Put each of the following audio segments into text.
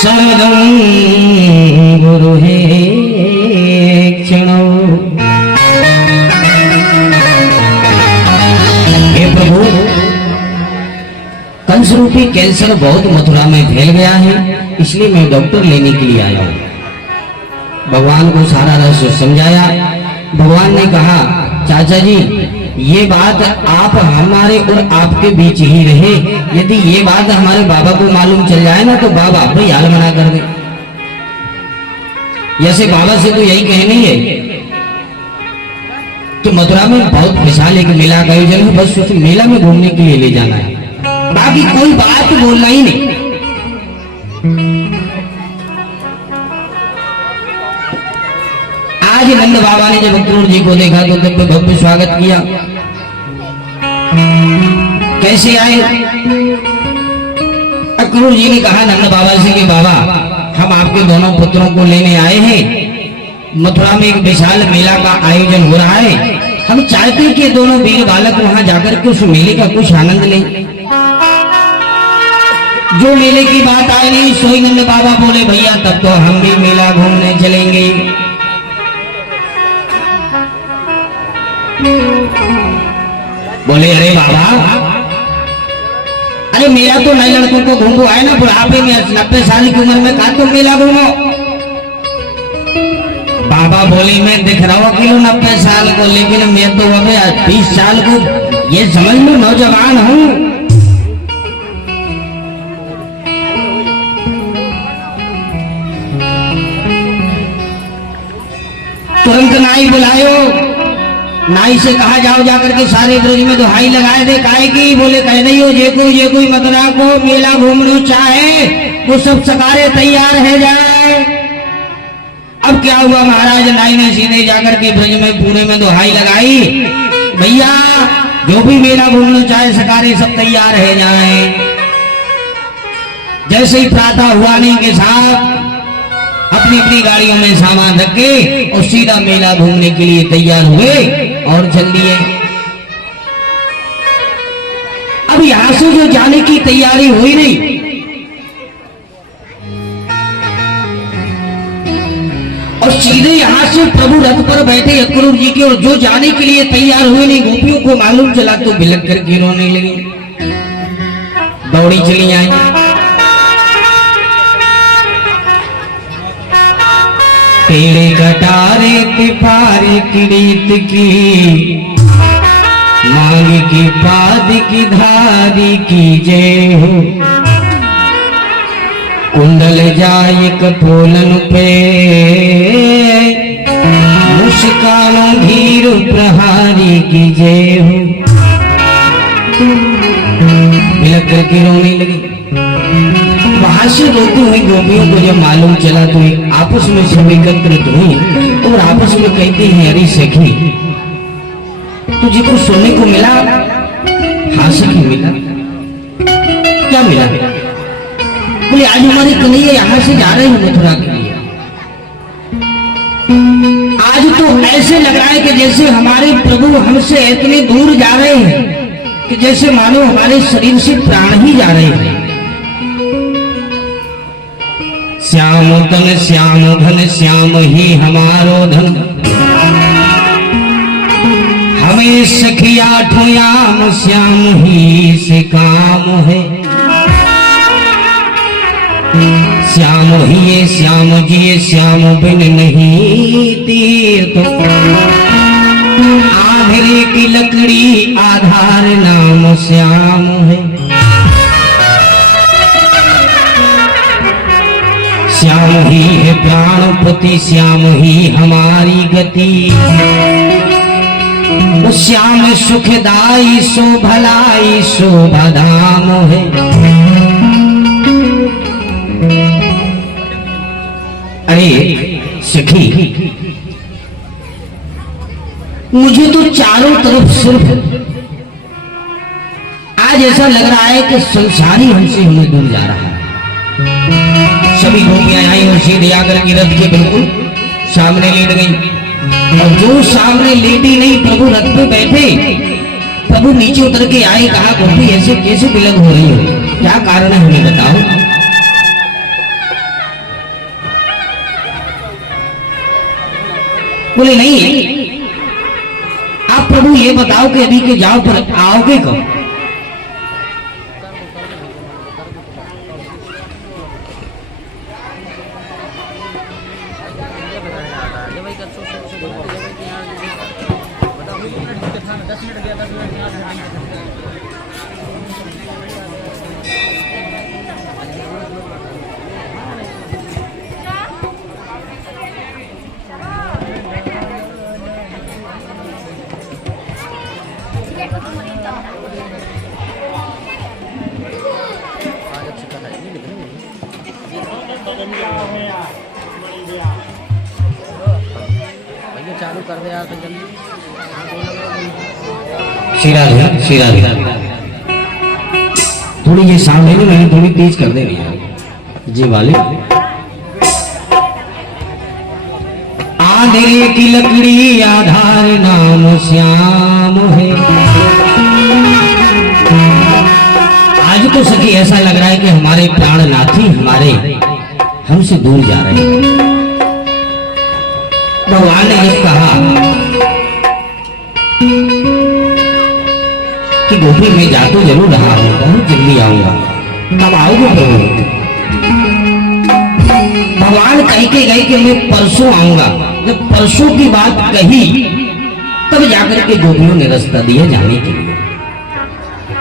समदं गुरु हे क्षणो। हे प्रभु, कंस रूपी कैंसर बहुत मथुरा में फैल गया है, इसलिए मैं डॉक्टर लेने के लिए आया हूं। भगवान को सारा रहस्य समझाया। भगवान ने कहा, चाचा जी ये बात आप हमारे और आपके बीच ही रहे, यदि ये बात हमारे बाबा को मालूम चल जाए ना तो बाबा आप ही हाल मना कर दे। जैसे बाबा से तो यही कहनी है कि मथुरा में बहुत विशाल एक मेला का आयोजन है, बस उस मेला में घूमने के लिए ले जाना है, बाकी कोई बात बोलना ही नहीं। आज नंद बाबा ने जब अक्रूर जी को देखा तो तब भव्य स्वागत किया। कैसे आए? अक्रूर जी ने कहा नंद बाबा से कि बाबा हम आपके दोनों पुत्रों को लेने आए हैं, मथुरा में एक विशाल मेला का आयोजन हो रहा है, हम चाहते हैं कि दोनों वीर बालक वहां जाकर के उस मेले का कुछ आनंद लें। जो मेले की बात आई नहीं सोई नंद बाबा बोले भैया तब तो हम भी मेला घूमने चलेंगे। बोले अरे बाबा, अरे मेला तो नए लड़कों को घूमो आए ना, बुढ़ापे में 90 साल की उम्र में कहा तो मेला घूमो। बाबा बोले मैं दिख रहा हूँ किलो 90 साल को, लेकिन मैं तो अभी 20 साल को, ये समझ लो नौजवान हूँ। तुरंत नाई बुलायो। नाई से कहा जाओ जाकर के सारे ब्रज में दुहाई लगाए दे। काहे की? बोले कह नहीं हो जे कोई मथुरा को मेला घूमने चाहे वो सब सकारे तैयार है जाए। अब क्या हुआ महाराज, नाई ने सीधे जाकर के ब्रज में पूरे में दुहाई लगाई, भैया जो भी मेला घूमना चाहे सकारे सब तैयार है जाए। जैसे ही प्रातः हुआ नहीं के साथ अपनी अपनी गाड़ियों में सामान रख के और सीधा मेला घूमने के लिए तैयार हुए और चल दिए। अब यहां से जो जाने की तैयारी हुई नहीं, और सीधे यहां से प्रभु रथ पर बैठे अक्रूर जी के, और जो जाने के लिए तैयार हुए नहीं, गोपियों को मालूम चला तो बिलक करके रोने लगी, दौड़ी चली आई। पेड़े कटारे तिपारे की रीत की, मांग की पाद की धारी की जय हो। कुंडल जाय कपोलन पे, मुस्कान धीर प्रहारी की जय हो। बिलक करके रोने लगी। वहां से रोती हुई गोपियों को जब मालूम चला तो एक आपस में सब एकत्रित हुई और आपस में कहती हैं अरे सखी तुझे कुछ सोने को मिला? हाँ सखी मिला। क्या मिला? बोले आज हमारे कन्हैया यहाँ से जा रहे हैं मथुरा के लिए। आज तो ऐसे लग रहा है कि जैसे हमारे प्रभु हमसे इतने दूर जा रहे हैं कि जैसे मानो हमारे शरीर से प्राण ही जा रहे हैं। श्याम तन श्याम धन श्याम ही हमारो धन, हमें सखिया ठोयाम श्याम ही से काम है। श्याम ही ये श्याम जी श्याम बिन नहीं तीर्थ, आधरे की लकड़ी आधार नाम श्याम है। श्याम ही है प्राण पति, श्याम ही हमारी गति। श्याम सुखदाई सो भलाई शोभा धाम है। अरे सखी मुझे तो चारों तरफ सिर्फ आज ऐसा लग रहा है कि संसारी हमसे हमें दूर जा रहा है। सभी गोपियां आई और सीधे आकर के रथ के बिल्कुल सामने लेट गई, और जो सामने लेटी नहीं प्रभु रथ पे बैठे, प्रभु नीचे उतर के आए। कहा गोपी ऐसे कैसे विलग हो रही हो, क्या कारण है हमें बताओ। बोले नहीं, आप प्रभु ये बताओ कि अभी के जाओ पर आओगे कब? चालू कर दे यार तो जल्दी। श्री राधे थोड़ी ये सामने में मैंने थोड़ी तेज कर दे यार जी वाले। आंधेरे की लकड़ी आधार नाम श्याम है। आज तो सखी ऐसा लग रहा है कि हमारे प्राणनाथी हमारे हमसे दूर जा रहे हैं। भगवान ने जब कहा कि गोपी मैं जा तो जरूर रहा हूं, बहुत जल्दी आऊंगा, कब आओगे प्रभु? भगवान कह के गए कि मैं परसों आऊंगा। जब परसों की बात कही तब जाकर के गोपियों ने रास्ता दिया जाने के लिए।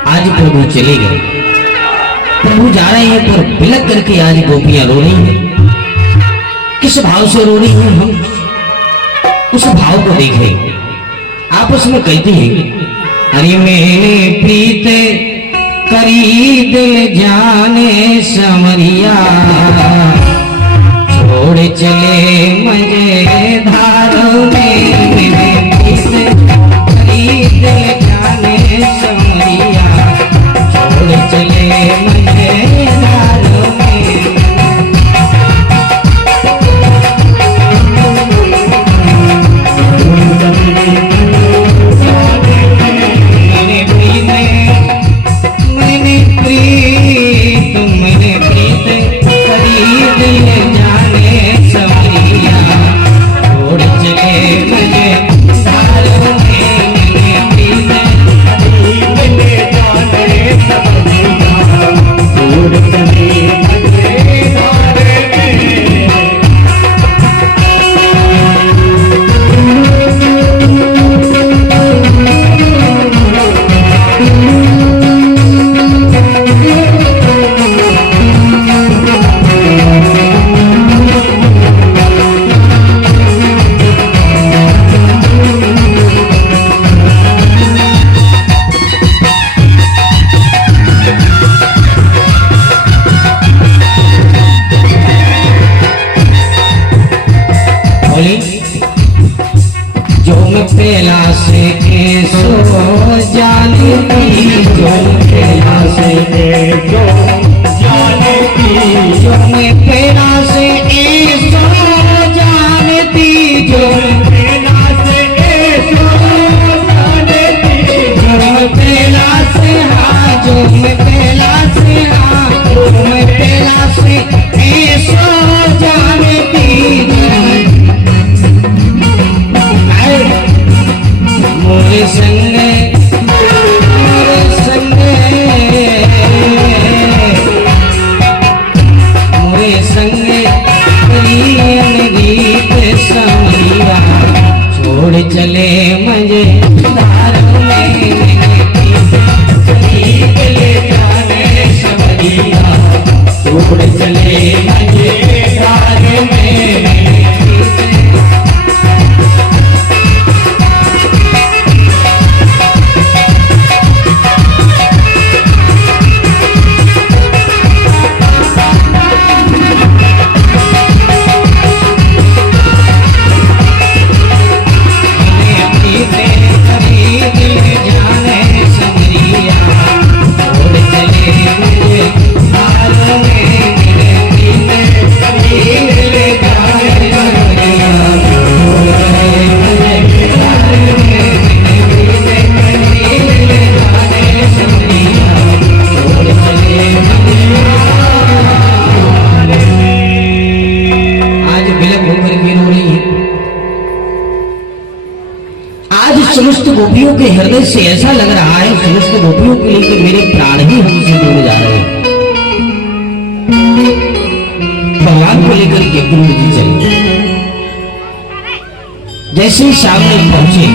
आज प्रभु चले गए, प्रभु जा रहे हैं पर बिलक करके आज गोपियां रो रही हैं। किस भाव से रो रही हैं हम उस भाव को देखें। आपस में कहती हैं, अरे मैंने प्रीत करी दिल जाने समरिया, छोड़ चले मुझे धारों में। मैंने प्रीत करी दिल जाने समरिया, छोड़ चले मुझे धारों में। जो मैं पहला से सो जानती, जो पहला से जो जानती, जो मैं पहला से सो जानती, जो पहला से सो जानती, जो मैं पहला से हाँ, जो मैं पहला से हाँ, जो मैं पहला से सो जानती। मोरे संगे मोरे संगे मोरे संगे गीत समरिया, छोड़ चले मुझे धारों में। गीत ले जाने समरिया, छोड़ चले मुझे धारों में। जाने समरिया, छोड़ चले मुझे धारों में। समस्त गोपियों के हृदय से ऐसा लग रहा है, समस्त गोपियों के लिए कि मेरे प्राण ही हमसे दूर जा रहे हैं। भगवान को लेकर के गुरु जी चले। जैसे ही सामने पहुंचे,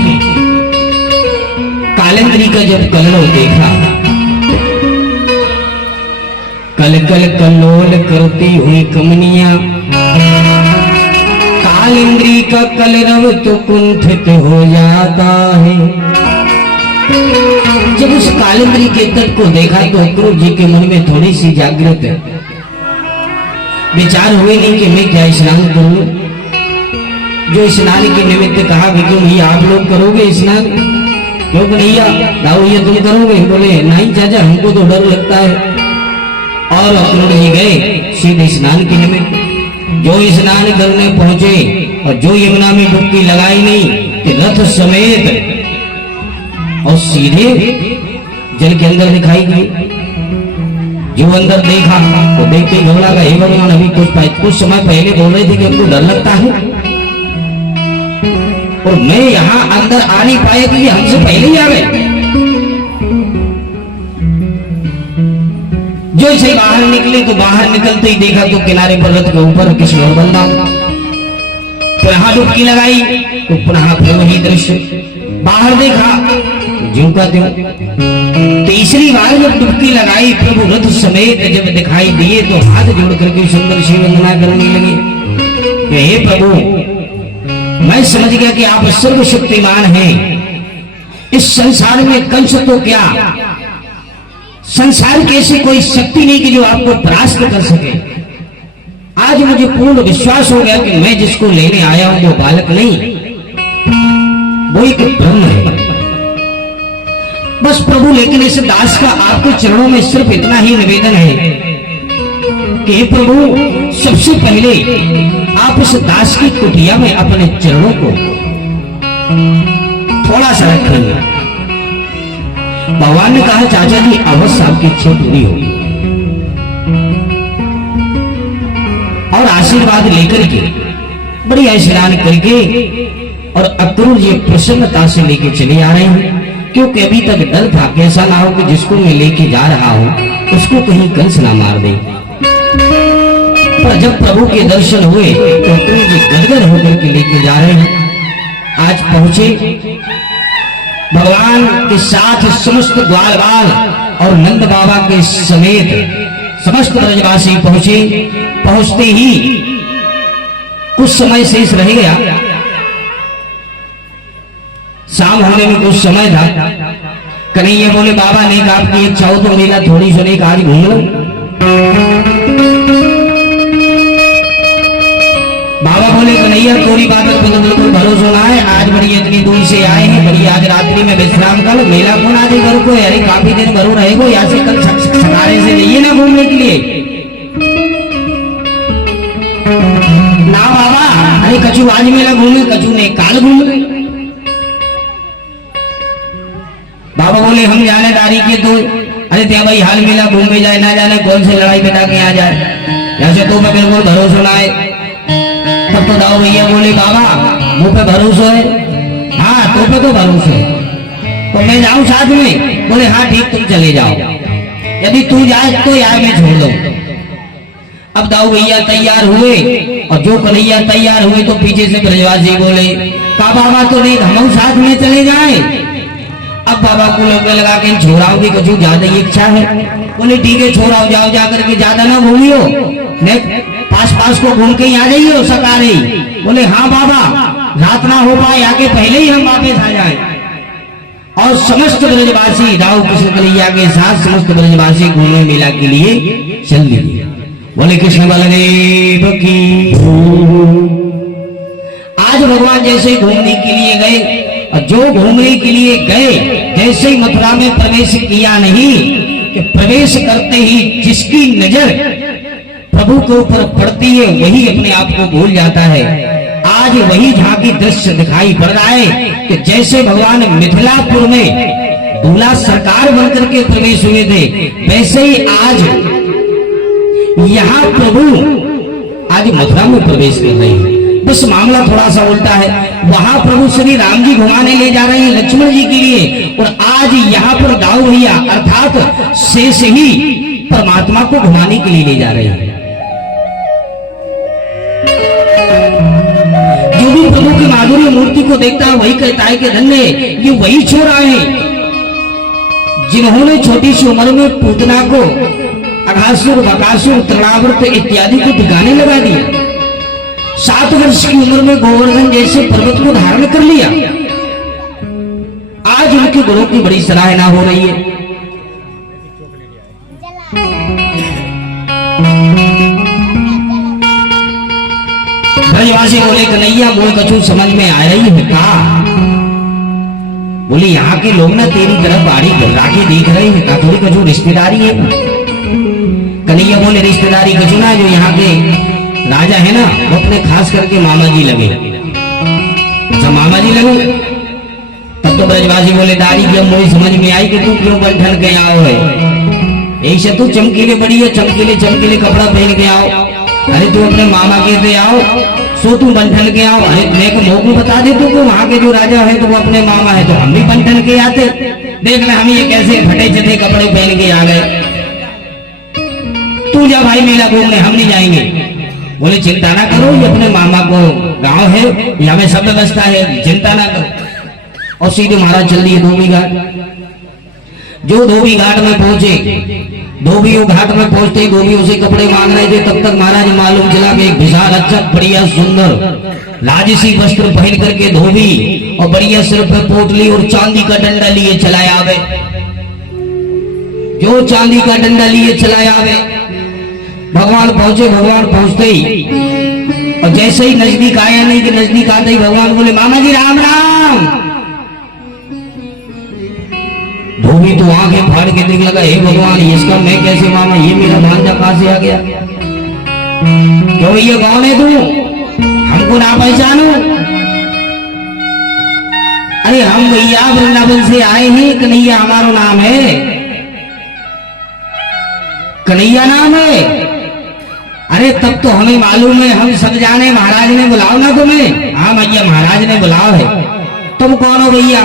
कालिंदी का जब कलरव देखा, कल कल कल्लोल करती हुई कमनिया, कालिंदी का कलरव तो कुंठित हो जाता है। जब उस कालिंदी के तट को देखा तो अक्रूर जी के मन में थोड़ी सी जागृत विचार हुए नहीं कि मैं क्या स्नान करूं। जो स्नान के निमित्त कहा कि क्यों भैया आप लोग करोगे स्नान, क्यों कन्हैया दाऊ ये तुम करोगे? बोले नहीं चाचा हमको तो डर लगता है। और अक्रूर जी गए सीधे स्नान के निमित्त। जो स्नान करने पहुंचे और जो यमुना में डुबकी लगाई नहीं कि रथ समेत और सीधे जल के अंदर दिखाई दी। जो अंदर देखा तो देख के घबरा गए, हे भगवान अभी कुछ समय पहले बोल रहे थे कि हमको डर लगता है और मैं यहाँ अंदर आ नहीं पाया कि हमसे पहले ही आ गए। जो इसे बाहर निकले तो बाहर निकलते ही देखा तो किनारे पर रथ के ऊपर कृष्ण और बलराम। पुनः डुबकी लगाई तो पुनः फिर वही दृश्य। बाहर देखा ज्यों का त्यों। तीसरी बार जब डुबकी लगाई प्रभु रथ समेत जब दिखाई दिए तो हाथ जोड़ करके सुंदर सी वंदना करने लगे कि हे प्रभु मैं समझ गया कि आप सर्वशक्तिमान हैं। इस संसार में कंस तो क्या, संसार की ऐसी कोई शक्ति नहीं कि जो आपको परास्त कर सके। आज मुझे पूर्ण विश्वास हो गया कि मैं जिसको लेने आया हूं वो बालक नहीं, वो एक ब्रह्म है। बस प्रभु लेकिन इस दास का आपके चरणों में सिर्फ इतना ही निवेदन है कि प्रभु सबसे पहले आप इस दास की कुटिया में अपने चरणों को थोड़ा सा रखेंगे। भगवान ने कहा चाचा जी अवश्य आपकी इच्छा पूरी होगी। और आशीर्वाद लेकर के बढ़िया स्नान करके और अक्रूर जी प्रसन्नता से लेके चले आ रहे हैं, क्योंकि अभी तक डर था कि ऐसा ना हो कि जिसको मैं लेके जा रहा हूं उसको कहीं कंस ना मार दे। पर जब प्रभु के दर्शन हुए तो अक्रूर जी गदगद होकर के लेके जा रहे हैं। आज पहुंचे भगवान के साथ समस्त ग्वाल बाल और नंद बाबा के समेत समस्त ब्रजवासी पहुंचे। पहुंचते ही कुछ समय शेष रह गया, शाम होने में कुछ समय था। कन्हैया बोले बाबा ने कहा आपकी इच्छा हो तो मेला थोड़ी सुने आज घूम लो। बाबा बोले कन्हैया थोड़ी बात पर तो बिल्कुल भरोसा ना है, आज बड़ी इतनी दूर से आए हैं, बड़ी आज रात्रि में विश्राम कर मेला कौन आदि घर को, अरे काफी दिन भरो रहेगो, यहाँ से कल सकारे से जाइए ना घूमने के लिए। ना बाबा अरे कछु आज मेला घूमे, कछु ने काल घूमे। बाबा बोले हम जाने दारी के तो अरे त्या भाई हाल मेला घूमे जाए, ना जाने कौन से लड़ाई बेटा के आ जाए, जैसे तो मैं बिल्कुल भरोसा ना है। तब तो दाऊ भैया बोले बाबा मुंह पे भरोसा है? हाँ तो पे तो भरोसा है, तो मैं जाऊं साथ में? बोले हाँ ठीक तुम चले जाओ, यदि तू जाए तो यार मैं छोड़ दो। अब दाऊ भैया तैयार हुए और जो कन्हैया तैयार हुए तो पीछे से ब्रजवासी बोले का बाबा तो नहीं हम साथ में चले जाए। अब बाबा को लोग लगा के छोराओं की कुछ ज्यादा ही इच्छा है। बोले ठीक है छोराओ जाओ, जाकर के ज्यादा ना घूमियो, पास को घूम के ही आ जाइए सकारे। बोले हाँ बाबा रात ना हो पाए आके पहले ही हम वापस आ जाए। और समस्त ब्रजवासी दाऊ कृष्ण कन्हैया के साथ समस्त ब्रजवासी घूमने मेला के लिए चल दिए। बोले कृष्ण बलदेव की। आज भगवान जैसे घूमने के लिए गए और जो घूमने के लिए गए जैसे ही मथुरा में प्रवेश किया नहीं कि प्रवेश करते ही जिसकी नजर प्रभु के ऊपर पड़ती है वही अपने आप को भूल जाता है। आज वही झांकी दृश्य दिखाई पड़ रहा है कि जैसे भगवान मिथिलापुर में दूल्हा सरकार बनकर के प्रवेश हुए थे वैसे ही आज यहाँ प्रभु आज मथुरा में प्रवेश कर रहे हैं। बस मामला थोड़ा सा उल्टा है। वहां प्रभु श्री राम जी घुमाने ले जा रहे हैं लक्ष्मण जी के लिए, और आज यहाँ पर दाऊ भैया अर्थात शेष ही परमात्मा को घुमाने के लिए ले जा रहे हैं। जो भी प्रभु की माधुर्य मूर्ति को देखता है वही कहता है कि धन्य ये वही छोरा है जिन्होंने छोटी सी उम्र में पूतना को अघासुर, बकासुर, तृणावृत इत्यादि को ठिकाने लगा दिया। 7 वर्ष की उम्र में गोवर्धन जैसे पर्वत को धारण कर लिया। आज उनके गुणों की बड़ी सराहना हो रही है। ब्रजवासी बोले कन्हैया मोह कछु समझ में आ रही है का? बोले यहाँ के लोग ना तेरी तरफ बाड़ी गिरा के देख रहे हैं का? थोड़ी कछु रिश्तेदारी है। कन्हैया बोले रिश्तेदारी कछु ना, जो यहाँ के राजा है ना वो अपने खास करके मामा जी लगे। अच्छा मामा जी लगे? तब तो ब्रजवासी बोले दारी की अब मुझे समझ में आई कि तू क्यों बंठन के आओ है। ऐसे तू चमकीले बड़ी है, चमकीले चमकीले कपड़ा पहन के आओ। अरे तू अपने मामा के पे आओ, सो तू बंठन के आओ। अरे मैं को मोह को बता दे तू, वहां के जो राजा है तो वो अपने मामा है, तो हम भी बंठन के आते। देख ले हम ये कैसे फटे चटे कपड़े पहन के आ गए। तू जा भाई मेला घूमने, हम नहीं जाएंगे। बोले चिंता ना करो, ये अपने मामा को गांव है, यहाँ में सब व्यवस्था है, चिंता ना करो। और सीधे महाराज चल दिए धोबी घाट। जो धोबी घाट में पहुंचे, धोबी घाट में पहुंचते धोबी उसे कपड़े मांग रहे थे। तब तक महाराज मालूम चला कि एक विशाल अच्छा बढ़िया सुंदर राजसी वस्त्र पहन करके धोबी और बढ़िया सिर पे पोटली और चांदी का डंडा लिए चलाए आवे। जो चांदी का डंडा लिए चलाए आवे, भगवान पहुंचे। भगवान पहुंचते ही और जैसे ही नजदीक आया, नहीं कि नजदीक आते ही भगवान बोले मामा जी राम राम। धोबी तो आंखें फाड़ के देख लगा, हे भगवान इसका मैं कैसे मामा, ये मेरा भांजा कहां से आ गया? क्यों ये कौन है तू, हमको ना पहचानो? अरे हम भैया वृंदावन से आए हैं, कन्हैया हमारा नाम है, कन्हैया नाम है। अरे तब तो हमें मालूम है, हम सब जाने महाराज ने बुलाओ ना तुम्हें। हाँ भैया महाराज ने बुलाओ है। तुम कौन हो भैया?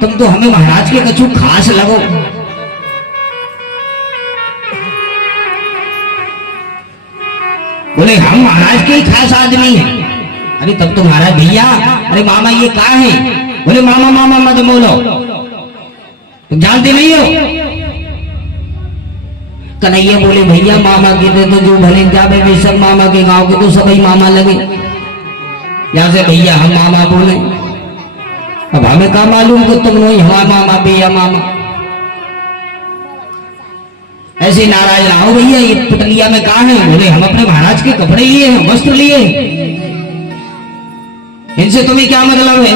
तुम तो हमें महाराज के कछु खास लगो। बोले हम महाराज के ही खास आदमी हैं। अरे तब तो महाराज भैया, अरे मामा ये कहाँ है? बोले मामा मामा मत बोलो, तुम जानते नहीं हो। कन्हैया बोले भैया मामा के तो जो भले जावे वे सब मामा के, गांव के तो सभी मामा लगे। यहाँ से भैया हम मामा बोले, अब हमें क्या मालूम कि तुम नहीं हमारा मामा भैया मामा। ऐसे नाराज ना हो भैया, ये पुतलिया में कहा है? बोले हम अपने महाराज के कपड़े लिए हैं, वस्त्र लिए हैं, इनसे तुम्हें क्या मतलब है?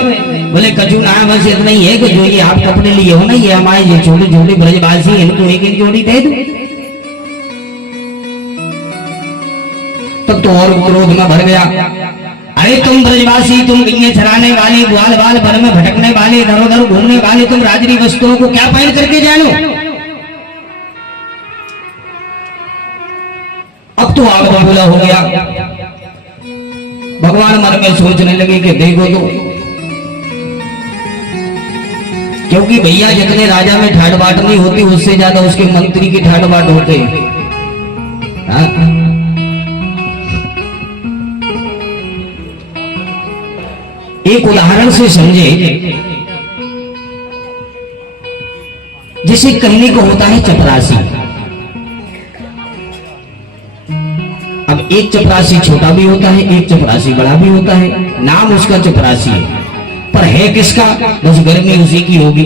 बोले कछु ना, बस इतना ही है कि जो ये आप कपड़े लिए हो ना, ये हमारे ये छोटे छोटे ब्रजवासी, इनको एक जोड़ी दे दो। तब तो और क्रोध में भर गया। अरे तुम ब्रजवासी, तुम गैया चराने वाले, ग्वाल बाल वन में भटकने वाले, इधर उधर घूमने वाले, तुम राजनी वस्तुओं को क्या पहन करके जानो? अब तो आग बबूला हो गया। भगवान मन में सोचने लगे कि देखो तो, क्योंकि भैया जितने राजा में ठाट बाट नहीं होती, उससे ज्यादा उसके मंत्री की ठाट बाट होते। एक उदाहरण से समझे, जिसे कहने को होता है चपरासी। अब एक चपरासी छोटा भी होता है, एक चपरासी बड़ा भी होता है। नाम उसका चपरासी है, पर है किसका? बस गर्मी उसी की होगी।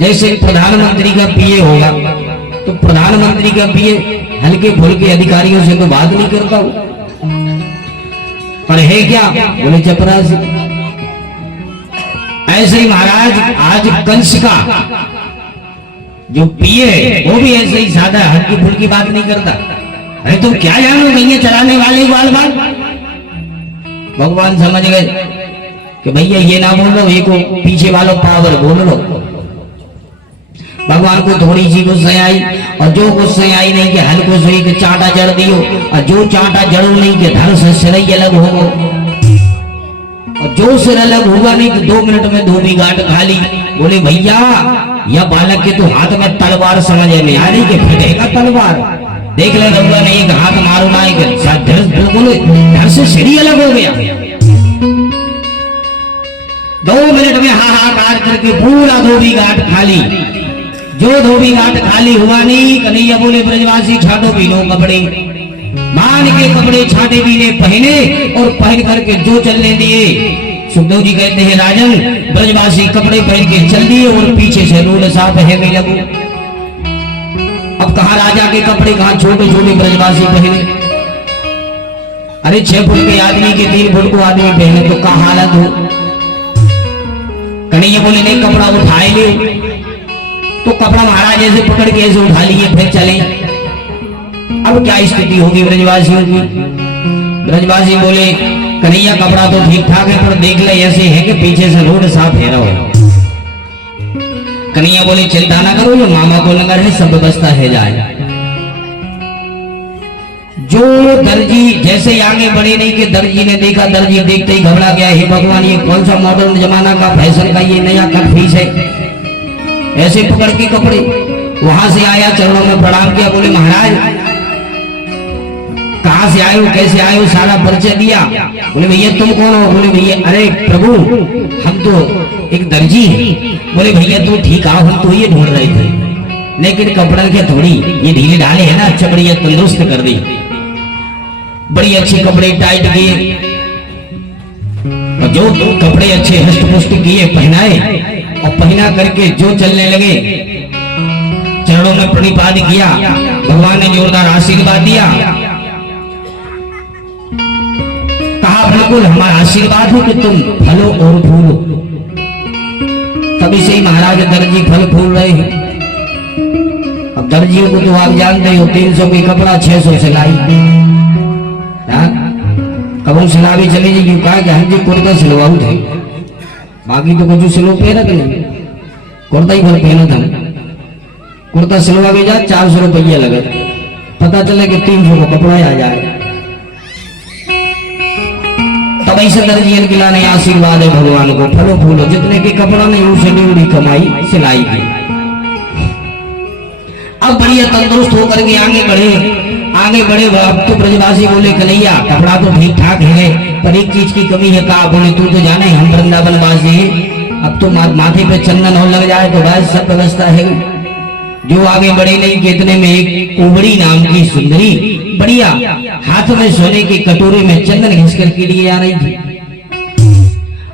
जैसे प्रधानमंत्री का पीए होगा, तो प्रधानमंत्री का पीए हल्के फुल्के अधिकारियों से तो बात नहीं करता हो, पर है क्या? बोले चपरासी। ऐसे ही महाराज आज कंस का जो पीए है वो भी ऐसे ही सादा हल्की फुल्की बात नहीं करता। अरे तुम क्या जानो भैया चलाने वाले बाल बाल। भगवान समझ गए कि भैया ये ना बोलो, ये को पीछे वालों पावर बोल लो। भगवान को थोड़ी सी गुस्सा आई और जो गुस्से आई नहीं के हल्को से के चाटा जड़ दियो, और जो चाटा जड़ो नहीं के धर से सिर ही अलग हो, और जो सिर अलग होगा नहीं तो 2 मिनट में धोबी घाट खाली। बोले भैया यह बालक के तो हाथ में तलवार समझ में आ रही के फटेगा तलवार, देख ले रघुआ ने एक हाथ मारो ना बिल्कुल धर से सिर ही अलग हो गया। 2 मिनट में हाहाकार करके पूरा धोबी घाट खाली। जो धोबी घाट खाली हुआ नहीं, कन्हैया बोले ब्रजवासी छाटो बीनो कपड़े, मान के कपड़े छाटे बीने पहने और पहन करके जो चलने दिए। सुखदेव जी कहते हैं राजन ब्रजवासी कपड़े पहन के चल दिए और पीछे से रोड साफ बहने लगो। अब कहा राजा के कपड़े, कहा छोटे छोटे ब्रजवासी पहने। अरे 6 फुट के आदमी के 3 फुट को आदमी पहने तो कहा हालत हो। कन्हैया बोले नहीं कपड़ा उठाए ले, तो कपड़ा महाराज ऐसे पकड़ के ऐसे उठा लिए फिर चले। अब क्या स्थिति होगी ब्रजवासियों की? ब्रजवासी बोले कन्हैया कपड़ा तो ठीक ठाक है पर देख ले ऐसे है कि पीछे से रोड साफ है रहो। कन्हैया बोले चिंता ना करो, ये मामा को नगर है सब व्यवस्था है जाए। जो दर्जी जैसे आगे बढ़े नहीं कि दर्जी ने देखा, दर्जी देखते ही घबरा गया, हे भगवान ये कौन सा मॉडर्न जमाना का फैशन का ये नया कट पीस है। ऐसे पकड़ के कपड़े वहां से आया, चरणों में प्रणाम किया, बोले महाराज कहां से आए हो, कैसे आए हो, सारा परिचय दिया। बोले भैया तुम कौन हो? बोले भैया अरे प्रभु हम तो एक दर्जी हैं। बोले भैया तुम ठीक आओ, हम तो ये ढूंढ रहे थे, लेकिन कपड़ा के थोड़ी ये ढीले ढाले है ना, अच्छा बढ़िया तंदुरुस्त कर दी, बड़ी अच्छे कपड़े टाइट किए, और जो कपड़े अच्छे हष्ट पुष्ट किए पहनाए, और पहना करके जो चलने लगे चरणों में प्रणिपात किया। भगवान ने जोरदार आशीर्वाद दिया, कहा बिल्कुल हमारा आशीर्वाद हो कि तुम फलो और फूलो। तभी से ही महाराज दर्जी फल फूल रहे हैं। अब दर्जियों को तो आप जानते हो 300 की कपड़ा 600 सिलाई, कब सिला भी चली जी क्यों कहा कि हम जी कुर्ता सिलवाऊ थे, बाकी तो कुछ सिलो पहना नहीं, कुर्ता ही भर पहना था। कुर्ता सिलवा भी जा 400 रुपया लगे, पता चले कि 300 का कपड़ा आ जाए। तब ऐसे दर्जियन खिलाने आशीर्वाद है भगवान को, फलो फूलो जितने की कपड़ा नहीं उसे निगड़ी कमाई सिलाई की। अब बढ़िया तंदुरुस्त होकर के आगे बढ़े। अब तो ब्रजवासी बोले कन्हैया कपड़ा तो ठीक ठाक है पर एक चीज की कमी है। कहा? बोले तू तो जाने हम वृंदावन वासी, अब तो माथे पे चंदन हो लग जाए तो बस सब व्यवस्था है। जो आगे बढ़े नहीं कि इतने में एक कुबड़ी नाम की सुंदरी बढ़िया हाथ में सोने की कटोरी में चंदन घिस करके लिए आ रही थी।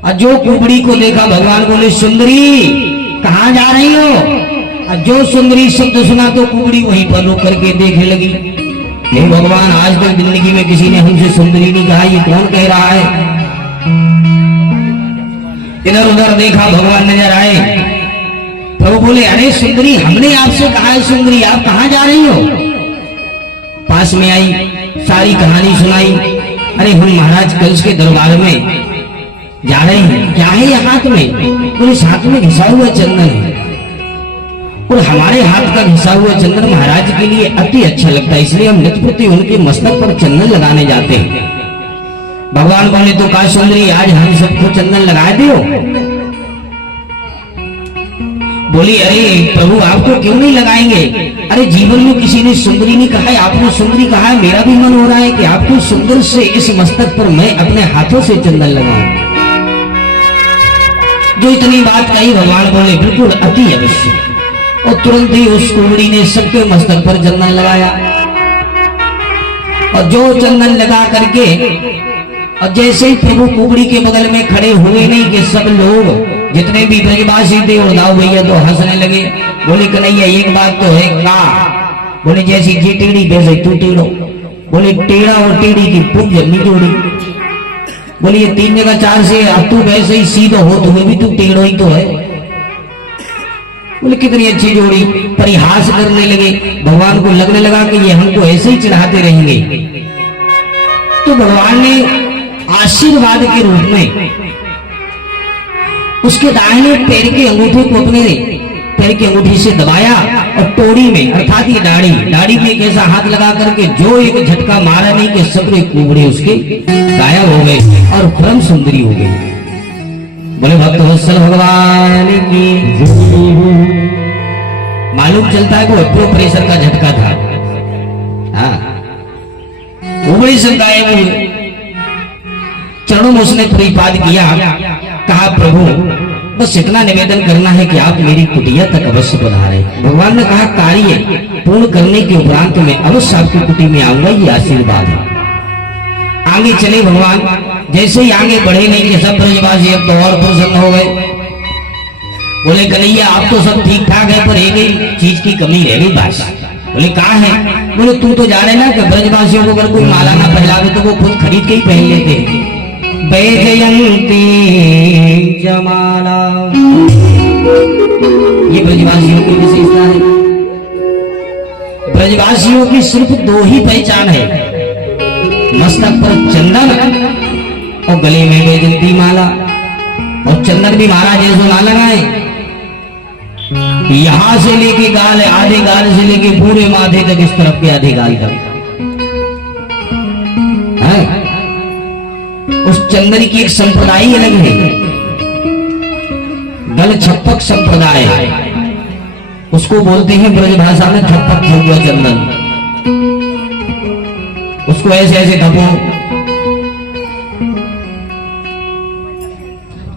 और जो कुबड़ी को देखा भगवान बोले सुंदरी कहाँ जा रही हो? और जो सुंदरी शब्द सुना तो कुबड़ी वहीं पर रुक करके देखने लगी। हे भगवान आज तक जिंदगी में किसी ने हमसे सुंदरी नहीं कहा, ये कौन कह रहा है? इधर उधर देखा, भगवान नजर आए। प्रभु बोले अरे सुंदरी हमने आपसे कहा है सुंदरी आप कहाँ जा रही हो? पास में आई, सारी कहानी सुनाई। अरे हम महाराज कंस के दरबार में जा रहे हैं। क्या है ये हाथ में? बोले हाथ में घिसा हुआ चंदन है, और हमारे हाथ का घिसा हुआ चंदन महाराज के लिए अति अच्छा लगता है, इसलिए हम नित्य प्रति उनके मस्तक पर चंदन लगाने जाते हैं। भगवान बोले तो कहा सुंदरी आज हम सबको चंदन लगा दियो। बोली अरे प्रभु आपको क्यों नहीं लगाएंगे? अरे जीवन में किसी ने सुंदरी नहीं कहा है, आपने सुंदरी कहा है। मेरा भी मन हो रहा है कि आपको सुंदर से इस मस्तक पर मैं अपने हाथों से चंदन लगाऊं। जो इतनी बात कही भगवान बोले बिल्कुल अति अवश्य, और तुरंत ही उस कुबड़ी ने सबके मस्तक पर चंदन लगाया। और जो चंदन लगा करके और जैसे ही प्रभु कुबड़ी के बगल में खड़े हुए नहीं कि सब लोग जितने भी ब्रजवासी थे उड़ाओ भैया तो हंसने लगे। बोले कन्हैया एक बात तो है का? बोले जैसी जी टेढ़ी वैसे तू टेढ़ो। बोले टेढ़ा और टेढ़ी की पुक जमनी जोड़ी। बोले ये 3 जगह 4 से अब तू वैसे ही सीधो हो, तुम्हें भी तू टेढ़ो ही तो है। बोले कितनी अच्छी जोड़ी। परिहास करने लगे। भगवान को लगने लगा कि ये हमको ऐसे ही चढ़ाते रहेंगे। तो भगवान ने आशीर्वाद के रूप में उसके दाहिने पैर के अंगूठे को अपने पैर की अंगूठी से दबाया और टोड़ी में अर्थात ये दाढ़ी में एक ऐसा हाथ लगा करके जो एक झटका मारा नहीं कि सबरे कुबड़े उसके गायब हो गए और परम सुंदरी हो गई। बोले भक्त वत्सल भगवान की। मालूम चलता है वो एप्रो प्रेशर का झटका था। हाँ, कुबड़े से गायब हुए। चरणों में उसने प्रीपाद किया, कहा प्रभु बस इतना निवेदन करना है कि आप मेरी कुटिया तक अवश्य पधारे। भगवान ने कहा कार्य पूर्ण करने के उपरांत में अवश्य आपकी कुटी में आऊंगा, ये आशीर्वाद है। आगे चले भगवान, जैसे ही आगे बढ़े नहीं कि सब ब्रजवासी अब तो और प्रसन्न हो गए। बोले कन्हैया आप तो सब ठीक ठाक है पर एक ही चीज की कमी रह गई बस। बोले कहाँ है? बोले तू तो जाने ना कि ब्रजवासियों को अगर कोई माला ना पहनावे तो वो खुद खरीद के ही पहन लेते। वैजयंती जमाला, ये ब्रजवासियों की विशेषता है। ब्रजवासियों की सिर्फ दो ही पहचान है, मस्तक पर चंदन और गले में वैजयंती माला। और चंदन भी महाराज जैसो ना लगाए, यहां से लेके गाल, आधे गाल से लेके पूरे माथे तक, इस तरफ के आधे गाल तक है। उस चंदन की एक संप्रदाय अलग है, गल छप्पक संप्रदाय, उसको बोलते हैं ब्रज भाषा में छप्पक हुआ चंदन। उसको ऐसे ऐसे धपो।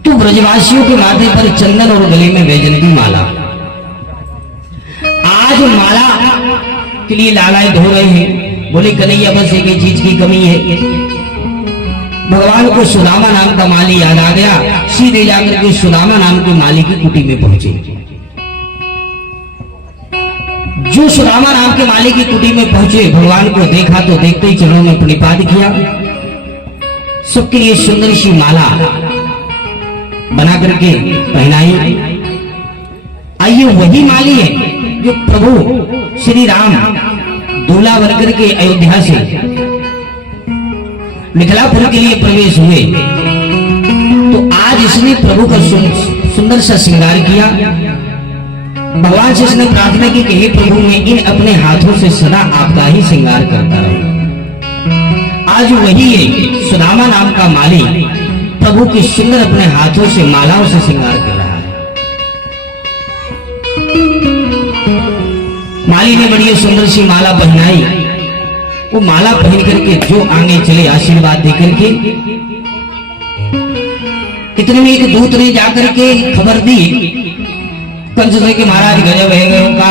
तो ब्रजवासियों के माथे पर चंदन और गले में वैजयंती माला। आज माला के लिए लालायित हो रहे हैं। बोले कन्हैया बस एक ही चीज की कमी है। भगवान को सुदामा नाम का माली याद आ गया, सीधे जाकर के सुदामा नाम के माली की कुटी में पहुंचे। जो सुदामा नाम के माली की कुटी में पहुंचे, भगवान को देखा तो देखते ही चरणों में प्रणिपात किया। सबके लिए सुंदर सी माला बना करके पहनाई। आइए वही माली है जो प्रभु श्री राम दूल्हा बनकर के अयोध्या से मिथिलापुर के लिए प्रवेश हुए। तो आज इसने प्रभु का सुंदर सा श्रृंगार किया। भगवान से इसने प्रार्थना की कि हे प्रभु मैं इन अपने हाथों से सदा आपका ही श्रृंगार करता रहूं। आज वही है सुदामा नाम का माली प्रभु की सुंदर अपने हाथों से मालाओं से श्रृंगार कर रहा है। माली ने बड़ी सुंदर सी माला पहनाई। वो माला पहन करके जो आगे चले आशीर्वाद देकर के, इतने में एक दूत ने जाकर के खबर दी कंस से कि महाराज गजब है का।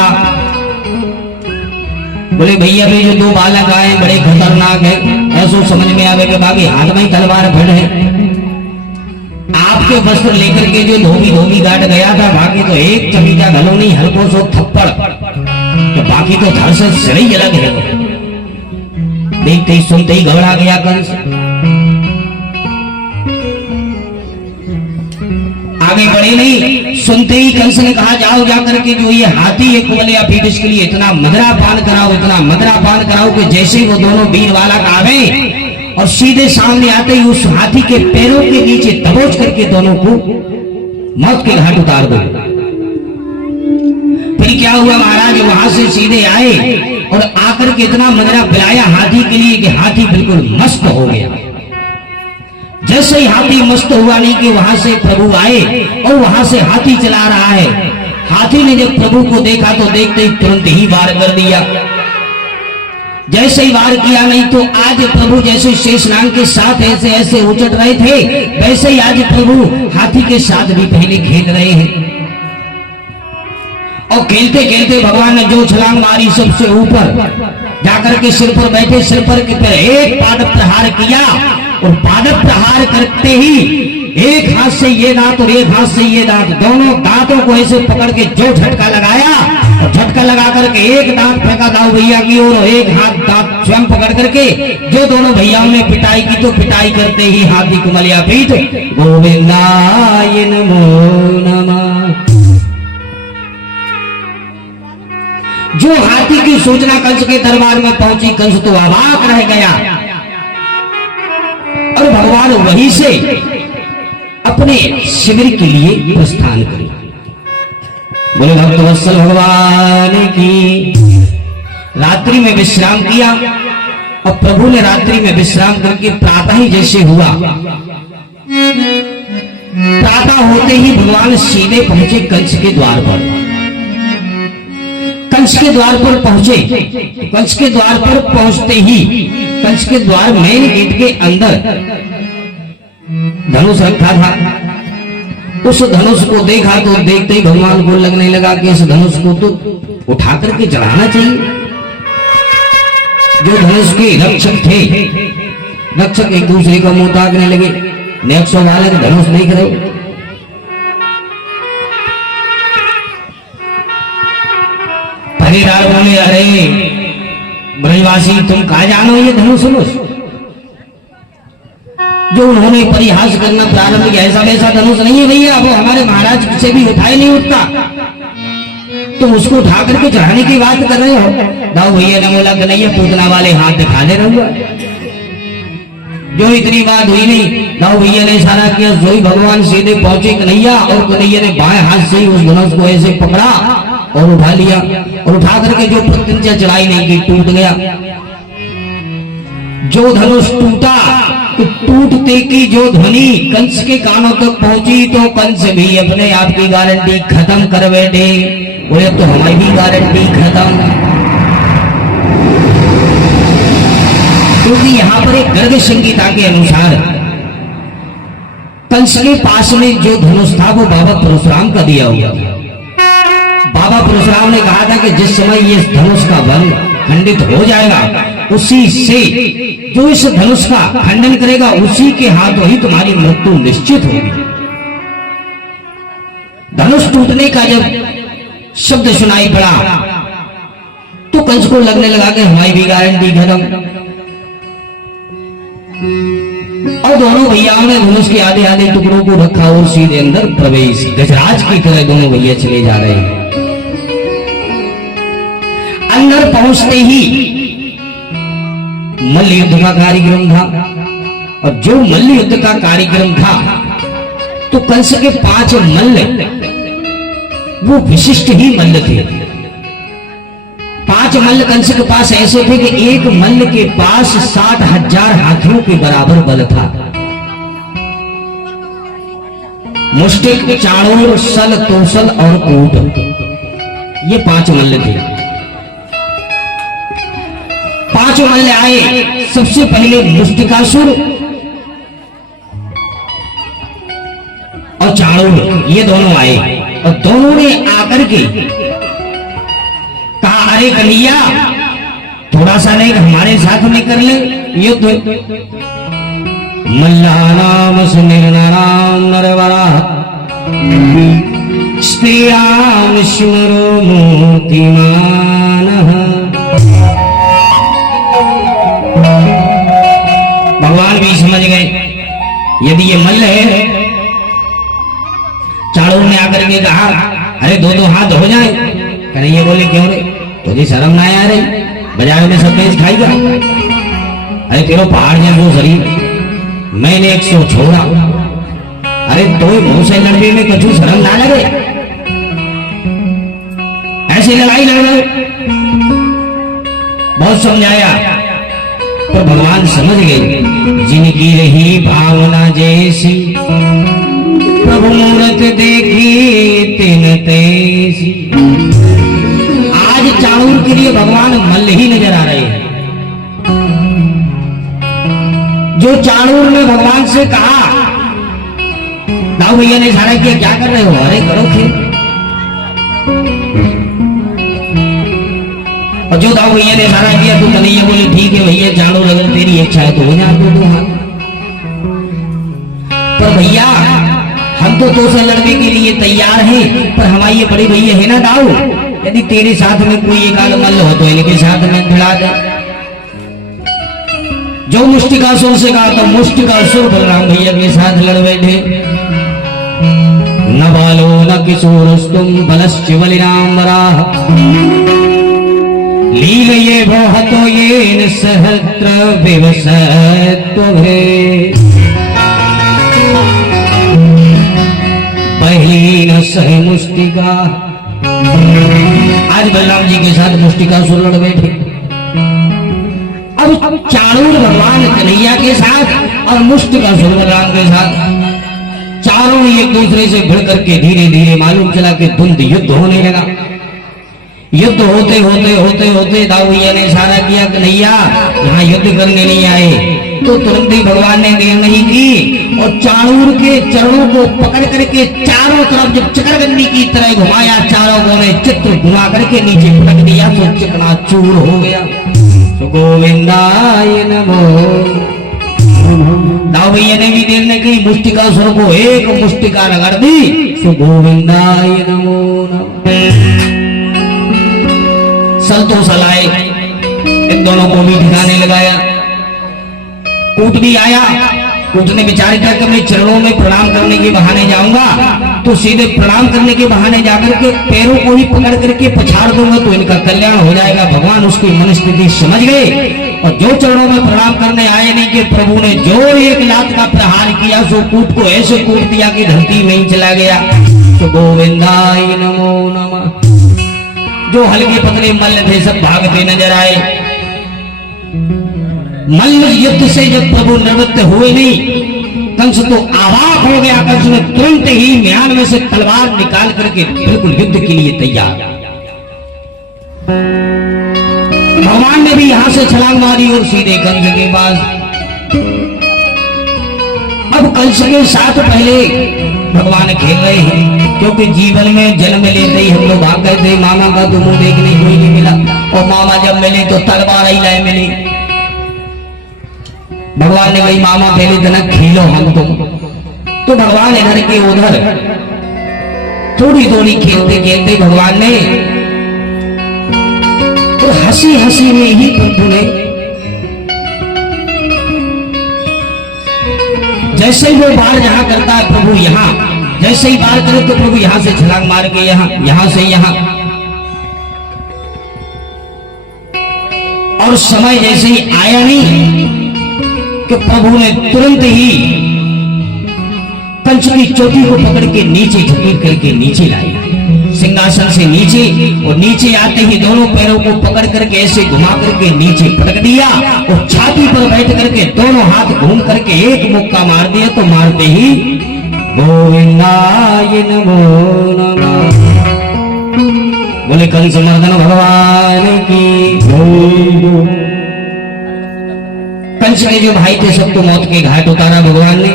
बोले भैया भाई जो दो बालक आए बड़े खतरनाक है, ऐसा समझ में आवे के बाकी हाथ में ही तलवार फड़ है। आपके वस्त्र लेकर के जो धोबी गाट गया था, बाकी तो एक चमीटा घलो नहीं हल्को सो थप्पड़, तो बाकी तो धड़ से सिर ही अलग है। देखते ही सुनते ही घबरा गया कंस। आगे बढ़े नहीं, सुनते ही कंस ने कहा जाओ जाकर के जो ये हाथी है कुबलिया पीठ, इसके लिए इतना मदरा पान कराओ कि जैसे वो दोनों वीर बालक आवे और सीधे सामने आते ही उस हाथी के पैरों के नीचे दबोच करके दोनों को मौत के घाट उतार दो। फिर क्या हुआ महाराज, वहां से सीधे आए और आकर के इतना मदरा पिलाया हाथी के लिए कि हाथी बिल्कुल मस्त हो गया। जैसे ही हाथी मस्त हुआ नहीं कि वहां से प्रभु आए और वहां से हाथी चला रहा है। हाथी ने जब प्रभु को देखा तो देखते ही तुरंत ही वार कर दिया। जैसे ही वार किया नहीं तो आज प्रभु जैसे शेषनाग के साथ ऐसे ऐसे उचट रहे थे, वैसे ही आज प्रभु हाथी के साथ भी पहले खेल रहे हैं। और खेलते खेलते भगवान ने जो छलांग मारी सबसे ऊपर जाकर के सिर पर बैठे, सिर पर के पर एक पाद प्रहार किया और पाद प्रहार करते ही एक हाथ से ये दांत और एक हाथ से ये दांत, दोनों दांतों को ऐसे पकड़ के जो झटका लगाया और झटका लगा करके एक दांत फेंका दाऊ भैया की ओर और एक हाथ दांत स्वयं पकड़ करके जो दोनों भैयाओं ने पिटाई की तो पिटाई करते ही हाथी कुमलिया पीठ गोविंदाय नमो नमः। जो हाथी की सूचना कंस के दरबार में पहुंची, कंस तो अवाक रह गया और भगवान वहीं से अपने शिविर के लिए प्रस्थान करे। बोले भक्तवत्सल भगवान की। रात्रि में विश्राम किया और प्रभु ने रात्रि में विश्राम करके प्रातः ही जैसे हुआ, प्रातः होते ही भगवान सीधे पहुंचे कंस के द्वार पर। कंस के द्वार पर पहुंचे, कंस के द्वार पर पहुंचते ही कंस के द्वार मेन गेट के अंदर धनुष रखा था। उस धनुष को देखा तो देखते ही भगवान को लगने लगा कि इस धनुष को तो उठा करके चढ़ाना चाहिए। जो धनुष के रक्षक थे, रक्षक एक दूसरे को मुंह ताकने लगे, नेक्स्ट वाले धनुष देख रहे। परिवार बोले अरे ब्रजवासी तुम कहा जानो ये धनुष धनुष। जो उन्होंने परिहास करना प्रारंभ किया, ऐसा वैसा धनुष नहीं है भैया, वो हमारे महाराज से भी उठाए नहीं उठता, तुम उसको उठा करके चढ़ाने की बात कर रहे हो। दाऊ भैया ने बोला कन्हैया पूतना वाले हाथ दिखा दे रहा। जो इतनी बात हुई नहीं, दाऊ भैया ने इशारा किया, जोई भगवान सीधे पहुंचे कन्हैया और कन्हैया ने बाएं हाथ से ही उस धनुष को ऐसे पकड़ा और उठा लिया, और उठा करके जो प्रत्यंचा चढ़ाई नहीं की टूट गया। जो धनुष टूटा तो टूटते की जो ध्वनि कंस के कानों तक पहुंची तो कंस भी अपने आप की गारंटी खत्म कर बैठे। बोले तो हमारी भी गारंटी खत्म, क्योंकि यहां पर एक गर्ग संगीता के अनुसार कंस के पास में जो धनुष था वो बाबा परशुराम का दिया हुआ। बाबा परशुराम ने कहा था कि जिस समय ये धनुष का बल खंडित हो जाएगा, उसी से जो इस धनुष का खंडन करेगा उसी के हाथों ही तुम्हारी मृत्यु निश्चित होगी। धनुष टूटने का जब शब्द सुनाई पड़ा तो कंस को लगने लगा कि हमारी भी गारंटी खत्म। और दोनों भैयाओं ने धनुष के आधे आधे टुकड़ों को रखा और सीधे अंदर प्रवेश, गजराज की तरह दोनों भैया चले जा रहे हैं। अंदर पहुंचते ही मल्ल युद्ध का कार्यक्रम था, और जो मल्ल युद्ध का कार्यक्रम था तो कंस के 5 मल्ल वो विशिष्ट ही मल्ल थे। 5 मल्ल कंस के पास ऐसे थे कि एक मल्ल के पास 60,000 हाथियों के बराबर बल था। मुष्टिक, चाणूर, सल, तोसल और कूट, ये 5 मल्ल थे। 5 मल्ल आए। सबसे पहले मुष्टिकासुर और चाणूर ये दोनों आए, और दोनों ने आकर के कहा अरे कन्हैया थोड़ा सा नहीं हमारे साथ में कर ले युद्ध। मल्लानाम सुनिर्नराम नरवरा स्त्रियाम स्मरो मूर्तिमानः। भगवान भी समझ गए यदि ये मल्ल है। चाणूर ने आकर के कहा अरे 2-2 हाथ हो जाए। कन्हैया बोले क्यों रे, तुझे शर्म ना आया रे, बाजार में सब पेश खाएगा। अरे तेरो पहाड़ जैसो शरीर, मैंने 100 छोड़ा, अरे तो मुंह से लड़ने में कुछ शर्म ना लगे, ऐसे लड़ाई लड़ रहे। बहुत समझाया पर भगवान समझ गए, जिनकी रही भावना जैसी प्रभु मूरत देखी तिन तैसी। आज चाणूर के लिए भगवान मल्ल ही नजर आ रहे हैं। जो चाणूर ने भगवान से कहा, दाऊ भैया ने इशारा किया क्या कर रहे हो, अरे करो खेल। और जो दाऊ भैया ने इशारा किया तो कन्हैया बोले ठीक है भैया चाणूर अगर तेरी इच्छा है तो हो जाए दो हाथ। पर भैया हम तो से लड़ने के लिए तैयार हैं, पर हमारे ये बड़े भैया है ना दाऊ, यदि तेरे साथ में कोई एक आध मल्ल हो तो इनके साथ में भिड़ा दे। जो मुष्टिकासुर से कहा तो मुष्टिकासुर बलराम भैया के साथ लड़ बैठे। न बालो न किशोरस्तुम बलश्च बलिरामराः लील ये बहुत ये सहस्त्र विवसत्वभे पहली न सह मुष्टिका आज बलराम जी के साथ मुष्टिकासुर लड़ बैठे। अब चाणूर भगवान कन्हैया के साथ और मुष्टिकासुर बलराम के साथ, चारों एक दूसरे से भिड़ करके धीरे धीरे मालूम चला कि द्वंद्व युद्ध होने लगा। युद्ध होते होते होते होते दाऊ भैया ने इशारा किया, कन्हैया यहाँ युद्ध करने नहीं आए। तो तुरंत ही भगवान ने देर नहीं की और चाणूर के चरणों को पकड़ करके चारों तरफ जब चक्रगंदी की तरह घुमाया, चारों कोने चित्र घुमा करके नीचे पटक दिया तो चकनाचूर हो गया। तो गोविंदाय नमो। दाऊ भैया ने भी देर नहीं की, मुष्टिकासुर को एक मुष्टिका रगड़ दी। तो गोविंदाय नमो नमः। सल तो सलाए, इन दोनों को भी ठिकाने लगाया। कूट भी आया। कूट ने विचार किया कि मैं चरणों में प्रणाम करने के बहाने जाऊंगा तो सीधे प्रणाम करने के बहाने जाकर के पैरों को ही पकड़ करके पछाड़ दूंगा तो इनका कल्याण हो जाएगा। भगवान उसकी मनस्थिति समझ गए और जो चरणों में प्रणाम करने आए नहीं कि प्रभु ने जो एक लात का प्रहार किया सो कूट को ऐसे कूट दिया कि धरती में ही चला गया। तो गोविंदाय नमो नमः। जो हल्के पतले मल्ल थे सब भागते नजर आए। मल्ल युद्ध से जब प्रभु निवृत्त हुए नहीं, कंस तो अवाक हो गया। कंस ने तुरंत ही म्यान में से तलवार निकाल करके बिल्कुल युद्ध के लिए तैयार। भगवान ने भी यहां से छलांग मारी और सीधे कंस के पास। अब कंस के साथ पहले भगवान खेल रहे हैं, क्योंकि जीवन में जन्म लेते ही हम लोग भाग गए थे। मामा का तो मुंह देखने कोई नहीं मिला और मामा जब मिले तो तलवार ही लाए मिली। भगवान ने भाई मामा पहले दिन खेलो हम तुम। तो भगवान इधर के उधर थोड़ी थोड़ी खेलते खेलते भगवान ने तो हंसी हंसी में ही प्रभु ने जैसे ही वो बार जहां करता है प्रभु यहां, जैसे ही बार करे तो प्रभु यहां से छलांग मार के यहां से यहां। और समय जैसे ही आया नहीं कि प्रभु ने तुरंत ही कंस की चोटी को पकड़ के नीचे झपीट करके नीचे लाई, सिंहासन से नीचे। और नीचे आते ही दोनों पैरों को पकड़ करके ऐसे घुमा करके नीचे पटक दिया और छाती पर बैठ करके दोनों हाथ घूम करके एक मुक्का मार दिया। तो मारते ही गोविंदाय नमो नमः। बोले कंस मर्दन भगवान की। कंस के जो भाई थे सबको मौत के घाट उतारा भगवान ने।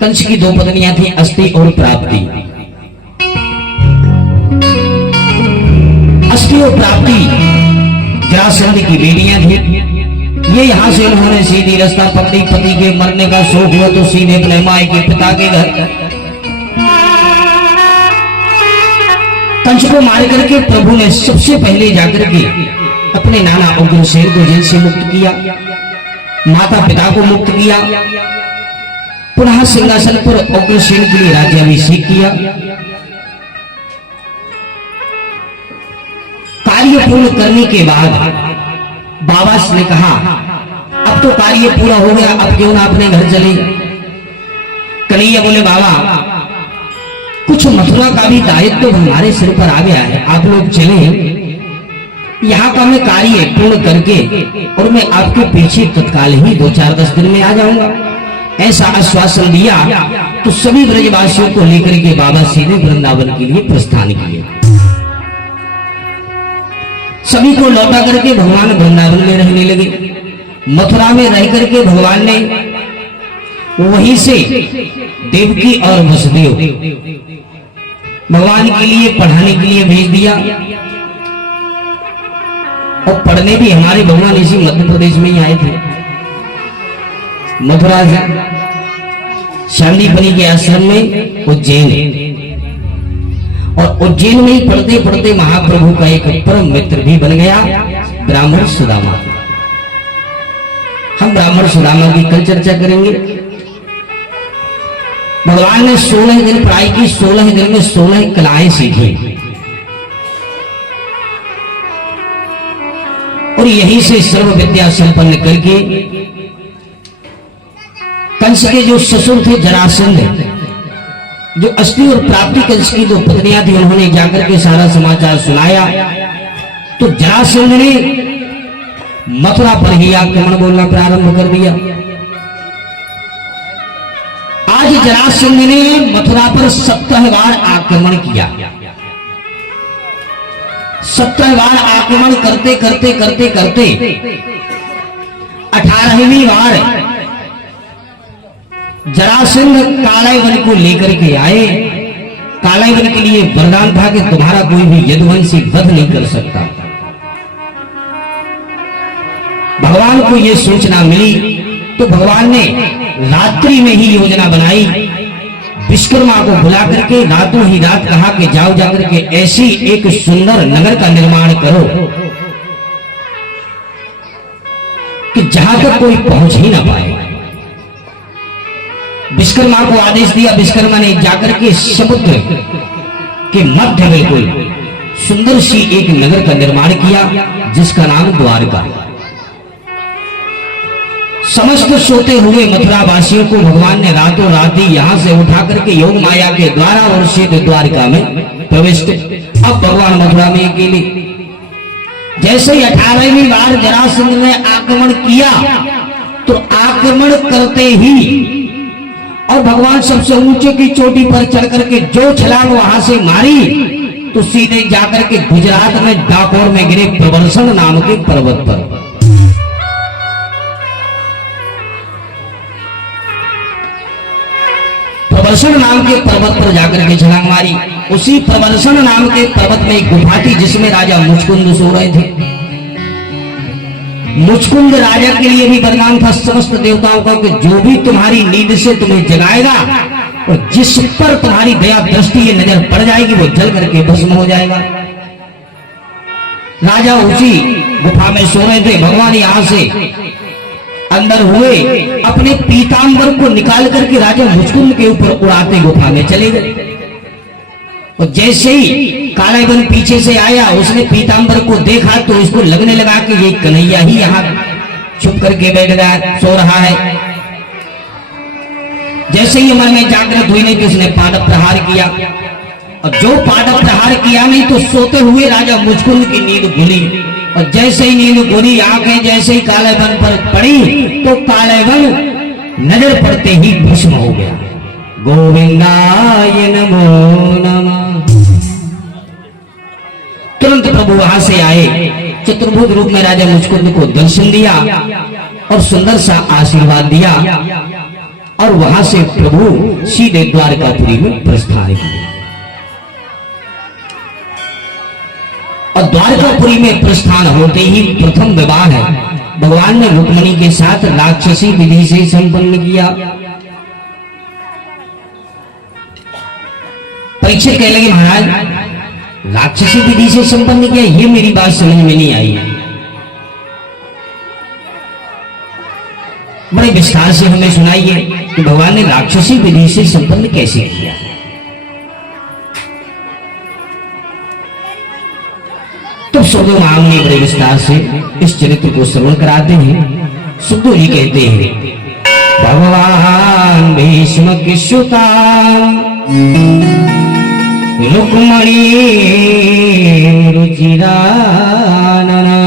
कंस की दो पत्नियां थी, अस्ति और प्राप्ति। अस्ति और प्राप्ति जरासंध की बेटियां थी। ये यहां से उन्होंने सीधी रास्ता पकड़ी। पति के मरने का शोक हुआ तो सीधे अपने माई के पिता के घर। कंस को मार करके प्रभु ने सबसे पहले जाकर के अपने नाना उग्रसेन को जेल से मुक्त किया, माता पिता को मुक्त किया, पुनः सिंहासन पर उग्रसेन के लिए राज्याभिषेक किया। कार्य पूर्ण करने के बाद बाबा ने कहा अब तो कार्य पूरा हो गया, अब क्यों ना अपने घर चले। कन्हैया बोले बाबा कुछ मथुरा का भी दायित्व तो हमारे सिर पर आ गया है, आप लोग चले, यहाँ का मैं कार्य पूर्ण करके और मैं आपके पीछे तत्काल ही 2-4-10 दिन में आ जाऊंगा। ऐसा आश्वासन दिया तो सभी ब्रजवासियों को लेकर के बाबा सीधे वृंदावन के लिए प्रस्थान किए। सभी को लौटा करके भगवान वृंदावन में रहने लगे। मथुरा में रह करके भगवान ने वहीं से देवकी और वसुदेव भगवान के लिए पढ़ाने के लिए भेज दिया। और पढ़ने भी हमारे भगवान इसी मध्य प्रदेश में ही आए थे, मथुरा से शांतिपनी के आश्रम में उज्जैन। और उज्जैन में ही पढ़ते पढ़ते महाप्रभु का एक परम मित्र भी बन गया, ब्राह्मण सुदामा। हम ब्राह्मण सुदामा की कल चर्चा करेंगे। भगवान ने 16 दिन पढ़ाई की, 16 दिन में 16 कलाएं सीखी और यहीं से सर्व विद्या संपन्न करके कंस के जो ससुर थे जरासंध, जो अष्टि और प्राप्ति कंस की जो पत्नियां थी उन्होंने जाकर के सारा समाचार सुनाया। तो जरासंध ने मथुरा पर ही आक्रमण बोलना प्रारंभ कर दिया। आज जरासंध ने मथुरा पर 17 बार आक्रमण किया। 17 बार आक्रमण करते करते करते करते 18वीं बार जरासंध कालायवन को लेकर के आए। कालायवन के लिए वरदान था कि तुम्हारा कोई भी यदुवंशी वध नहीं कर सकता। भगवान को यह सूचना मिली तो भगवान ने रात्रि में ही योजना बनाई। विश्वकर्मा को बुला करके रातों ही रात कहा कि जाओ जाकर के ऐसी एक सुंदर नगर का निर्माण करो कि जहां तक कोई पहुंच ही ना पाए। विश्वकर्मा को आदेश दिया। विश्वकर्मा ने जाकर के समुद्र के मध्य बिल्कुल सुंदर सी एक नगर का निर्माण किया जिसका नाम द्वारका। समस्त सोते हुए मथुरा वासियों को भगवान ने रातों रात ही यहां से उठा करके योग माया के द्वारा और सीधे द्वारका में प्रविष्ट। अब भगवान मथुरा में अकेले। जैसे ही 18वीं बार जरासंध ने आक्रमण किया तो आक्रमण करते ही और भगवान सबसे ऊंचे की चोटी पर चढ़ करके जो छलांग वहां से मारी तो सीधे जाकर के गुजरात में डाकोर में गिरे प्रवर्षण नाम के पर्वत पर। प्रवर्षण नाम के पर्वत पर जाकर के छलांग मारी। उसी प्रवर्षण नाम के पर्वत में एक गुफा थी जिसमें राजा मुचकुंद सो रहे थे। मुचकुंद राजा के लिए भी वरदान था समस्त देवताओं का कि जो भी तुम्हारी नींद से तुम्हें जगाएगा और जिस पर तुम्हारी दया दृष्टि ये नजर पड़ जाएगी वो जल करके भस्म हो जाएगा। राजा उसी गुफा में सो रहे थे। भगवान यहां से अंदर हुए, अपने पीतांबर को निकाल करके राजा मुचकुंद के ऊपर उड़ाते गुफा में चले गए। और जैसे ही कालायवन पीछे से आया उसने पीतांबर को देखा तो उसको लगने लगा कि ये कन्हैया ही यहाँ छुप करके बैठ रहा सो रहा है। जैसे ही मन में जागृत हुई नहीं कि उसने पादप प्रहार किया और जो पादप प्रहार किया नहीं तो सोते हुए राजा मुचकुंद की नींद खुली। और जैसे ही नींद खुली आंखें जैसे ही कालायवन पर पड़ी तो कालायवन नजर पड़ते ही भस्म हो गया। गोविंदाय नमो नमः। तुरंत प्रभु वहां से आए, चतुर्भुज रूप में राजा मुचकुंद को दर्शन दिया और सुंदर सा आशीर्वाद दिया और वहां से प्रभु सीधे द्वारकापुरी में प्रस्थान किया। और द्वारकापुरी में प्रस्थान होते ही प्रथम विवाह है भगवान ने रुक्मिणी के साथ राक्षसी विधि से संपन्न किया। परीक्षित कहने लगे महाराज राक्षसी विधि से संपन्न किया, ये मेरी बात समझ में नहीं आई। बड़े विस्तार से हमें सुनाइए कि भगवान ने राक्षसी विधि से संपन्न कैसे किया। तो सुखदेव महामुनि बड़े विस्तार से इस चरित्र को श्रवण कराते हैं। सुखदेव जी कहते हैं भगवान भीष्म की सुता रुक्मणी रुचिरानना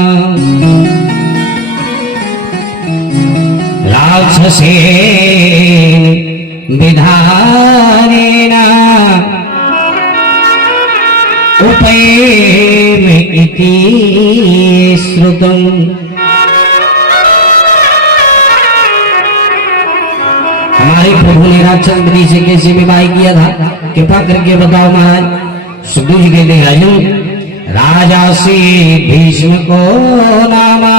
राक्षसे विधानेना उपैम इति श्रुतम्। हमारे प्रभु ने राक्षस विधि से कैसे विवाह किया था, कृपा करके बताओ महाराज। सुखदेव जी कहते हैं राजन राजा से भीष्म को नामा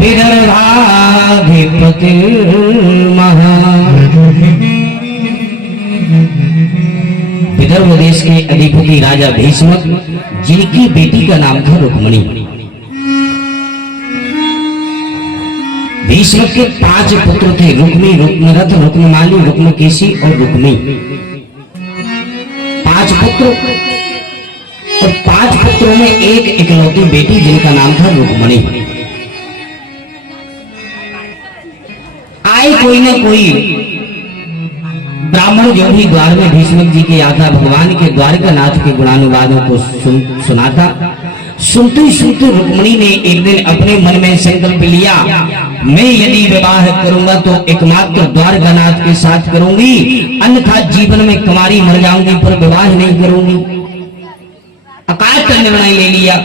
विदर्भाधिपति महा। विदर्भ देश के अधिपति राजा भीष्म जिनकी बेटी का नाम था रुक्मिणी। भीष्म के 5 पुत्र थे, रुक्मी, रुक्मरथ, रुक्ममाली, रुक्मकेशी और रुक्मी। 5 पुत्र और 5 पुत्रों में एक इकलौती बेटी जिनका नाम था रुक्मिणी। आए कोई ना कोई ब्राह्मण जो भी द्वार में भीष्मक जी के आता भगवान के द्वारकानाथ के गुणानुवादों को सुनाता। सुनते सुनते रुक्मिणी ने एक दिन अपने मन में संकल्प लिया, मैं यदि विवाह करूंगा तो एकमात्र द्वारकानाथ के साथ करूंगी, अन्यथा जीवन में कुंवारी मर जाऊंगी पर विवाह नहीं करूंगी। अकाल का निर्णय ले लिया।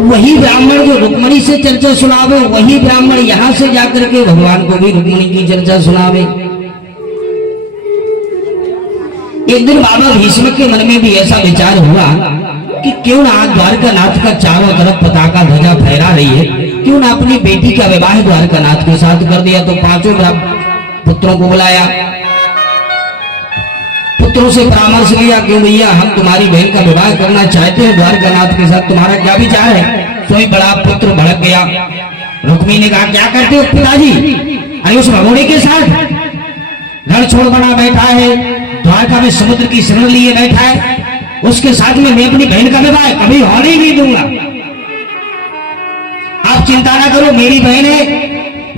वही ब्राह्मण जो रुक्मिणी से चर्चा सुनावे, वही ब्राह्मण यहाँ से जाकर के भगवान को भी रुक्मिणी की चर्चा सुनावे। एक दिन बाबा भीष्मक के मन में भी ऐसा विचार हुआ कि क्यों ना द्वारकानाथ का चारों तरफ पताका ध्वजा फहरा रही है, क्यों ना अपनी बेटी का विवाह द्वारकानाथ के साथ कर दिया। तो पांचों पुत्रों को बुलाया, पुत्रों से परामर्श लिया, क्यों भैया हम तुम्हारी बहन का विवाह करना चाहते हैं द्वारकानाथ के साथ, तुम्हारा क्या विचार है। सोई बड़ा पुत्र भड़क गया। रुक्मिणी ने कहा, क्या करते हो पिताजी, अरे उस भगोड़े के साथ घर छोड़ बना बैठा है, द्वारका में समुद्र की शरण लिए बैठा है, उसके साथ में मैं अपनी बहन का विवाह कभी होने ही नहीं दूंगा। आप चिंता ना करो, मेरी बहन है,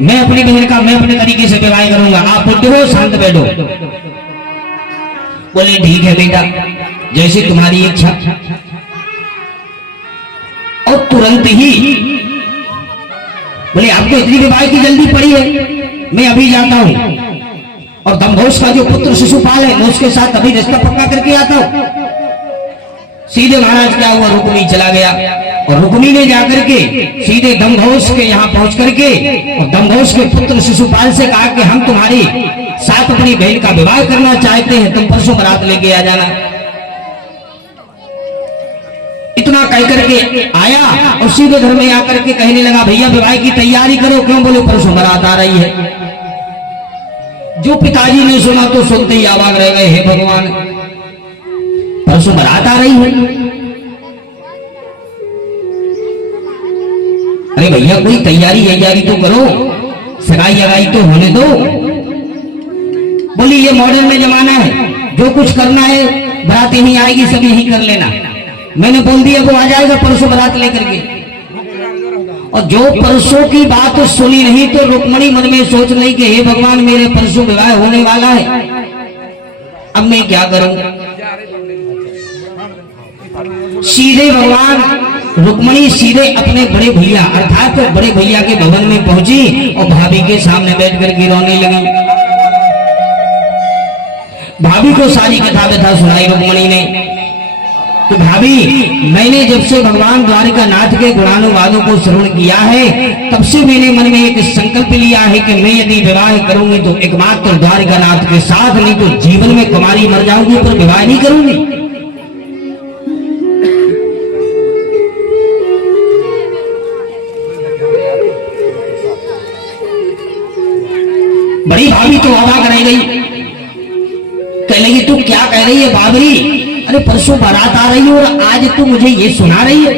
मैं अपनी बहन का मैं अपने तरीके से विवाह करूंगा, आप बुद्ध हो, शांत बैठो। बोले ठीक है बेटा, जैसे तुम्हारी इच्छा। और तुरंत ही बोले आपको इतनी विवाह की जल्दी पड़ी है, मैं अभी जाता हूं और दमघोष का जो पुत्र शिशुपाल है मैं उसके साथ अभी रिश्ता पक्का करके आता हूं। सीधे महाराज क्या हुआ, रुक्मिणी चला गया और रुक्मिणी ने जाकर के सीधे दमघोष के यहाँ पहुंच करके और दमघोष के पुत्र शिशुपाल से कहा कि हम तुम्हारी साथ अपनी बहन का विवाह करना चाहते हैं, तुम परसों बारात लेके आ जाना। इतना कह करके आया और सीधे घर में आकर के कहने लगा, भैया विवाह की तैयारी करो। क्यों, बोले परसों बारात आ रही है। जो पिताजी ने सुना तो सुनते ही आवाज रह गए, हे भगवान परसों बारात आ रही है। अरे भैया कोई तैयारी तो करो, सगाई अगाई तो होने दो। बोली ये मॉडर्न में जमाना है, जो कुछ करना है बारात यहीं आएगी, सब यहीं कर लेना। मैंने बोल दिया वो आ जाएगा परसों बारात लेकर के। और जो परसों की बात सुनी नहीं तो रुक्मिणी मन में सोच रही कि हे भगवान मेरे परसों विवाह होने वाला है, अब मैं क्या करूं। सीधे भगवान रुक्मिणी सीधे अपने बड़े भैया अर्थात बड़े भैया के भवन में पहुंची और भाभी के सामने बैठ कर रोने लगी। भाभी को सारी कथा व्यथा सुनाई रुक्मिणी ने। तो भाभी, मैंने जब से भगवान द्वारकानाथ के गुणानुवादों को श्रवण किया है तब से मैंने मन में एक संकल्प लिया है कि मैं यदि विवाह करूंगी तो एकमात्र द्वारकानाथ के साथ, नहीं तो जीवन में कुमारी मर जाऊंगी पर विवाह नहीं करूंगी। बड़ी भाभी तो अवाक रह गई, कह लगी तू क्या कह रही है बाबरी, अरे परसों बारात आ रही है और आज तू मुझे ये सुना रही है।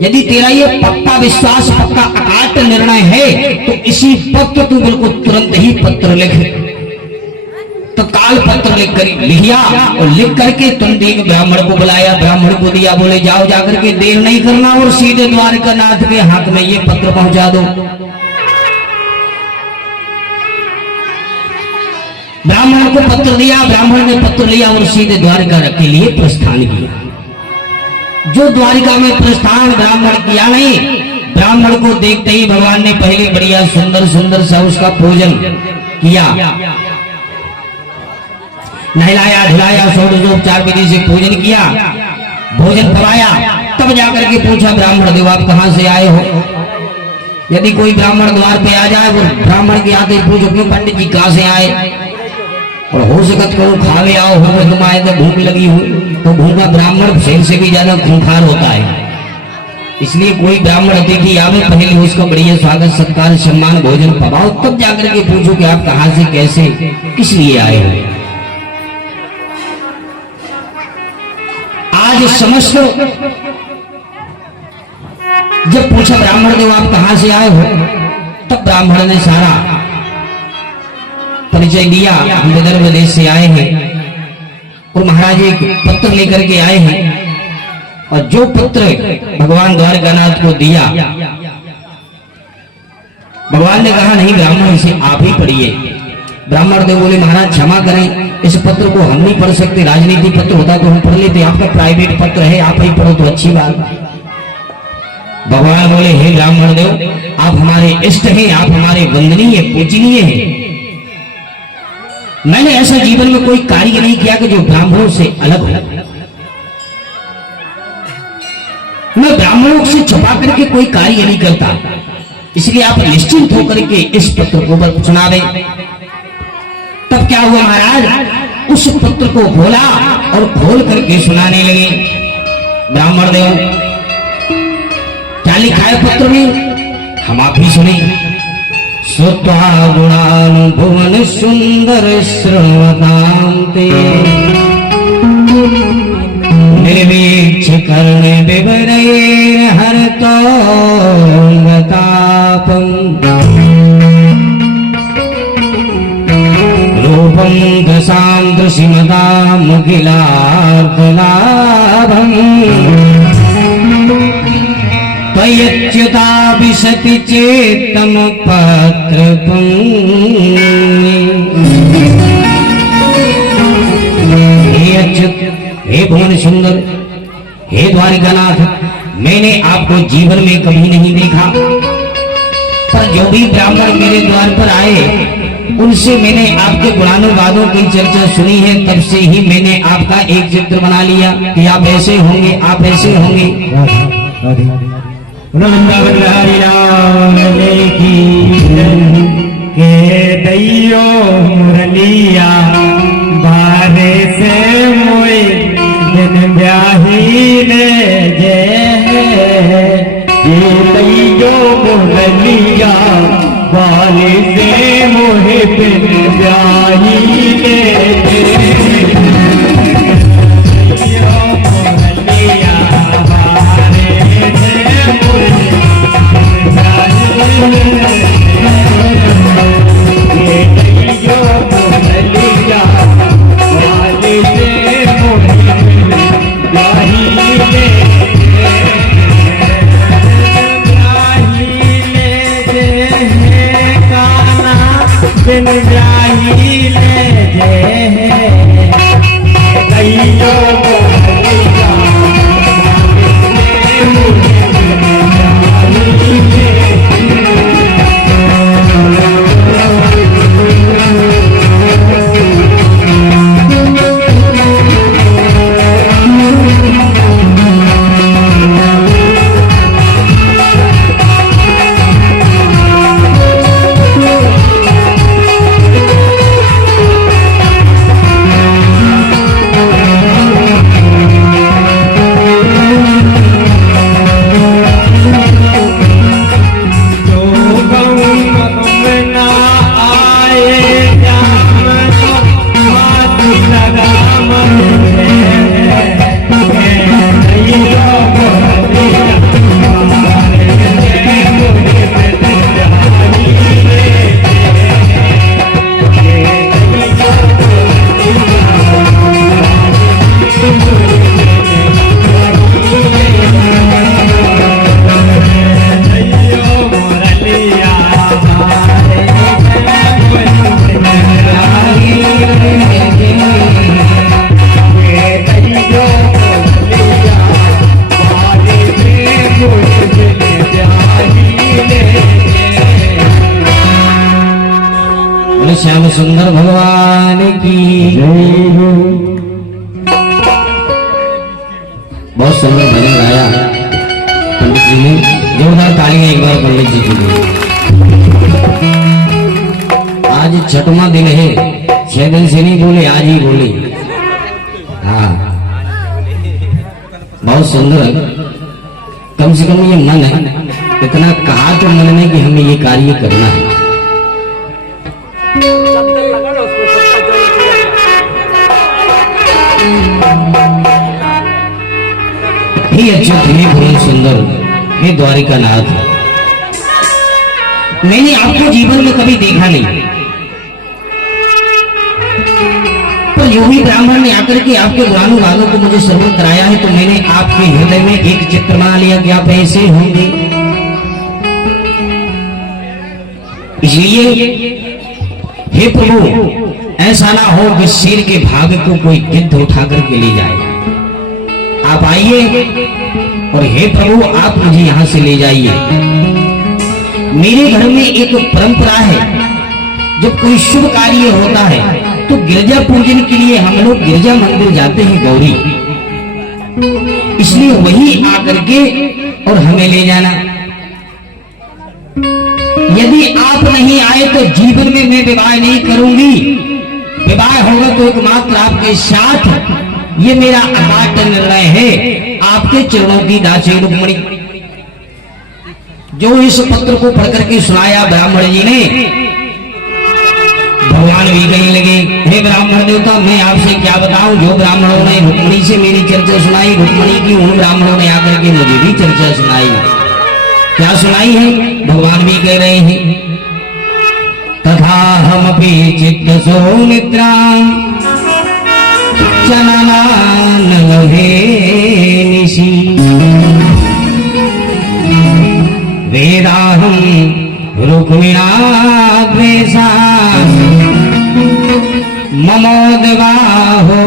यदि तेरा ये पक्का विश्वास पक्का अकाट निर्णय है तो इसी वक्त तू बिल्कुल तुरंत ही पत्र लिख। तो काल पत्र लिखिया और लिख करके तुरंत एक ब्राह्मण को बुलाया, ब्राह्मण को दिया, बोले जाओ जाकर के देर नहीं करना और सीधे द्वारकानाथ के हाथ में ये पत्र पहुंचा दो। ब्राह्मण को पत्र दिया, ब्राह्मण ने पत्र लिया और सीधे द्वारका के लिए प्रस्थान किया। जो द्वारिका में प्रस्थान ब्राह्मण किया नहीं, ब्राह्मण को देखते ही भगवान ने पहले बढ़िया सुंदर सुंदर सा उसका पूजन किया, नहलाया धुलाया, षोडशोपचार विधि से पूजन किया, भोजन कराया। तब जाकर के पूछा, ब्राह्मण देव आप कहां से आए हो। यदि कोई ब्राह्मण द्वार पे आ जाए वो ब्राह्मण के आते पूछो क्यों पंडित जी कहां से आए, और हो सकत करो खा ले आओ, हो तुम आए तो भूख लगी हो। तो भूखा ब्राह्मण शेर से भी ज्यादा खूंखार होता है, इसलिए कोई ब्राह्मण अतिथि आवे पहले उसका बढ़िया स्वागत सत्कार सम्मान भोजन पवाओ, तब जाकर के पूछो कि आप कहां से कैसे किस लिए आए हो। आज समस्त जब पूछा ब्राह्मण देव आप कहां से आए हो, तब ब्राह्मण ने सारा परिचय दिया, हम विदर्भ देश से आए हैं और महाराज एक पत्र लेकर के आए हैं। और जो पत्र भगवान द्वारकानाथ को दिया भगवान ने कहा नहीं ब्राह्मण, इसे आप ही पढ़िए। ब्राह्मण देव बोले महाराज क्षमा करें, इस पत्र को हम नहीं पढ़ सकते, राजनीति पत्र होता तो हम पढ़ लेते, आपका प्राइवेट पत्र है, आप ही पढ़ो तो अच्छी बात। भगवान बोले हे ब्राह्मण देव, आप हमारे इष्ट हैं, आप हमारे वंदनीय पूजनीय हैं। मैंने ऐसा जीवन में कोई कार्य नहीं किया कि जो ब्राह्मणों से अलग हो। मैं ब्राह्मणों से छुपा करके कोई कार्य नहीं करता, इसलिए आप निश्चिंत होकर के इस पत्र को सुना दें। तब क्या हुआ महाराज, उस पत्र को खोला और खोल करके सुनाने लगे। ब्राह्मण देव क्या लिखा है पत्र में, हम आप ही सुने। श्रुत्वा गुणानुभुवन सुंदर श्रवतां ते निर्वीक्ष कर्ण विवरैर् हरतो तापम् रूपं दशां दृशिमतामखिलार्थलाभम् त्वयच्युता विशति चेत्तम पत्रपुण्य। हे अच्युत, हे भुवन सुंदर, हे द्वारिकानाथ, मैंने आपको जीवन में कभी नहीं देखा, पर जो भी ब्राह्मण मेरे द्वार पर आए उनसे मैंने आपके गुणानुवादों की चर्चा सुनी है, तब से ही मैंने आपका एक चित्र बना लिया कि आप ऐसे होंगे, आप ऐसे होंगे। दैयो मुरलिया बारे से मोए दिन ब्याही ले ये दैयो मुरलिया बारे से मोहे दिन ब्याही ले श्याम सुंदर भगवान की बहुत सुंदर भजन गाया पंडित जी ने, जोरदार तालियां एक बार पंडित जी के लिए। आज छठवां दिन है, 6 दिन से नहीं बोले, आज ही बोले। हाँ बहुत सुंदर है, कम से कम ये मन है, इतना कहा तो मन में कि हमें ये कार्य करना है। हे अच्युत, हे भुवन सुंदर, हे द्वारिकानाथ, मैंने आपको जीवन में कभी देखा नहीं, पर जो भी ब्राह्मण ने आकर के आपके गुणानुवादों को मुझे श्रवण कराया है, तो मैंने आपके हृदय में एक चित्र बना लिया कि आप ऐसे होंगे। इसलिए हे प्रभु, ऐसा ना हो कि शेर के भाग को कोई गिद्ध उठा करके ले जाए। आप आइए और हे प्रभु, आप मुझे यहां से ले जाइए। मेरे घर में एक परंपरा है, जब कोई शुभ कार्य होता है तो गिरजा पूजन के लिए हम लोग गिरजा मंदिर जाते हैं गौरी, इसलिए वही आकर के और हमें ले जाना। यदि आप नहीं आए तो जीवन में मैं विवाह नहीं करूंगी। विवाह होगा तो एकमात्र आपके साथ। ये मेरा अकाट निर्णय है। आपके चरणों की दासी रुक्मणी। जो इस पत्र को पढ़ करके सुनाया ब्राह्मण जी ने, भगवान भी कहने लगे, हे ब्राह्मण देवता, मैं आपसे क्या बताऊं। जो ब्राह्मणों ने रुक्मणी से मेरी चर्चा सुनाई, रुक्मणी की उन ब्राह्मणों ने आकर के मुझे भी चर्चा सुनाई। क्या सुनाई है? भगवान भी कह रहे हैं, तथा हमपि चित्तसो निद्रां चननान लभे निशि वेदाहं रुक्मिणा द्वेषा ममोदबाहो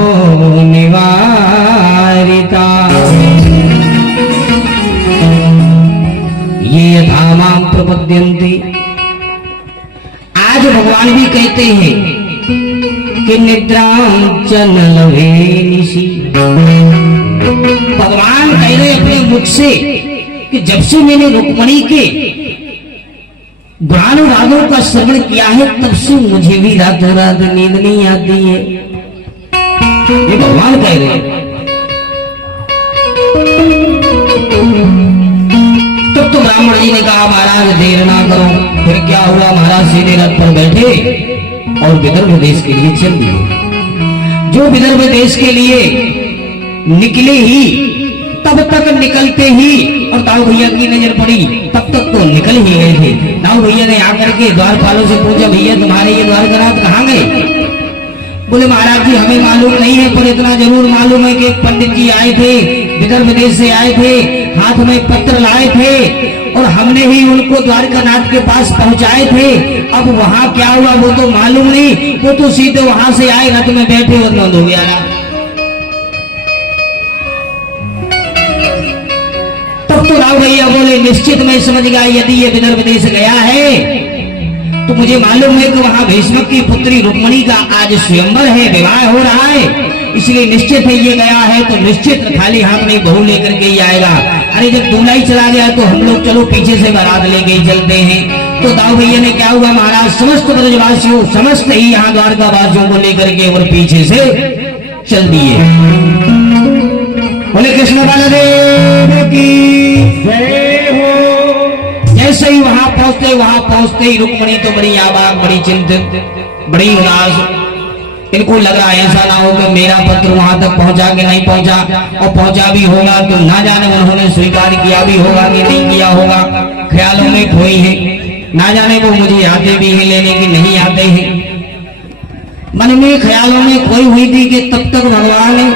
निवारिता ये यथा मां प्रपद्यन्ते। आज भगवान भी कहते हैं कि निद्रां च न लभे निशि। भगवान कह रहे अपने मुख से कि जब से मैंने रुक्मणी के गुणानुरागों का श्रवण किया है, तब से मुझे भी रातों रात नींद नहीं आती है। ये भगवान कह रहे हैं। तब तो ब्राह्मण जी ने कहा, महाराज देर ना करो। फिर क्या हुआ? महाराज सीधे रथ पर बैठे और विदर्भ देश के लिए चल दिए। जो विदर्भ देश के लिए निकले ही, तब तक निकलते ही और दाऊ भैया की नजर पड़ी, तब तक तो निकल ही गए थे। दाऊ भैया ने आकर के द्वारपालों से पूछा, भैया तुम्हारे ये द्वारकानाथ कहाँ गए? बोले, महाराज जी हमें मालूम नहीं है, पर इतना जरूर मालूम है कि एक पंडित जी आए थे, विदर्भ देश से आए थे, हाथ में पत्र लाए थे और हमने ही उनको द्वारकानाथ के पास पहुंचाए थे। अब वहां क्या हुआ वो तो मालूम नहीं, वो तो सीधे वहां से आए, रथ में बैठे और नंद हो गया ना। तब तो राव भैया बोले, निश्चित मैं समझ गया, यदि ये विदर्भ देश गया है तो मुझे मालूम है कि वहां भीष्म की पुत्री रुक्मणी का आज स्वयंवर है, विवाह हो रहा है, इसलिए निश्चित है ये गया है तो निश्चित खाली हाथ में बहू लेकर के ही आएगा। अरे जब दूल्हा ही चला गया तो हम लोग चलो पीछे से बारात लेके ही चलते हैं। तो दाऊ भैया ने क्या हुआ महाराज, समस्त ब्रजवासियों, समस्त ही यहाँ द्वारका वासियों को लेकर के और पीछे से चल दिए। बोले कृष्ण बलदेव की जय हो। जैसे ही वहां पहुंचते ही रुक्मणी तो बड़ी आबाद, बड़ी चिंतित, बड़ी उदास। इनको लग रहा है ऐसा ना हो कि मेरा पत्र वहां तक पहुंचा कि नहीं पहुंचा, और पहुंचा भी होगा तो ना जाने उन्होंने स्वीकार किया भी होगा कि नहीं किया होगा। ख्यालों में खोई है, ना जाने वो मुझे आते भी हैं लेने की नहीं आते हैं। मन में ख्यालों में खोई हुई थी कि तब तक भगवान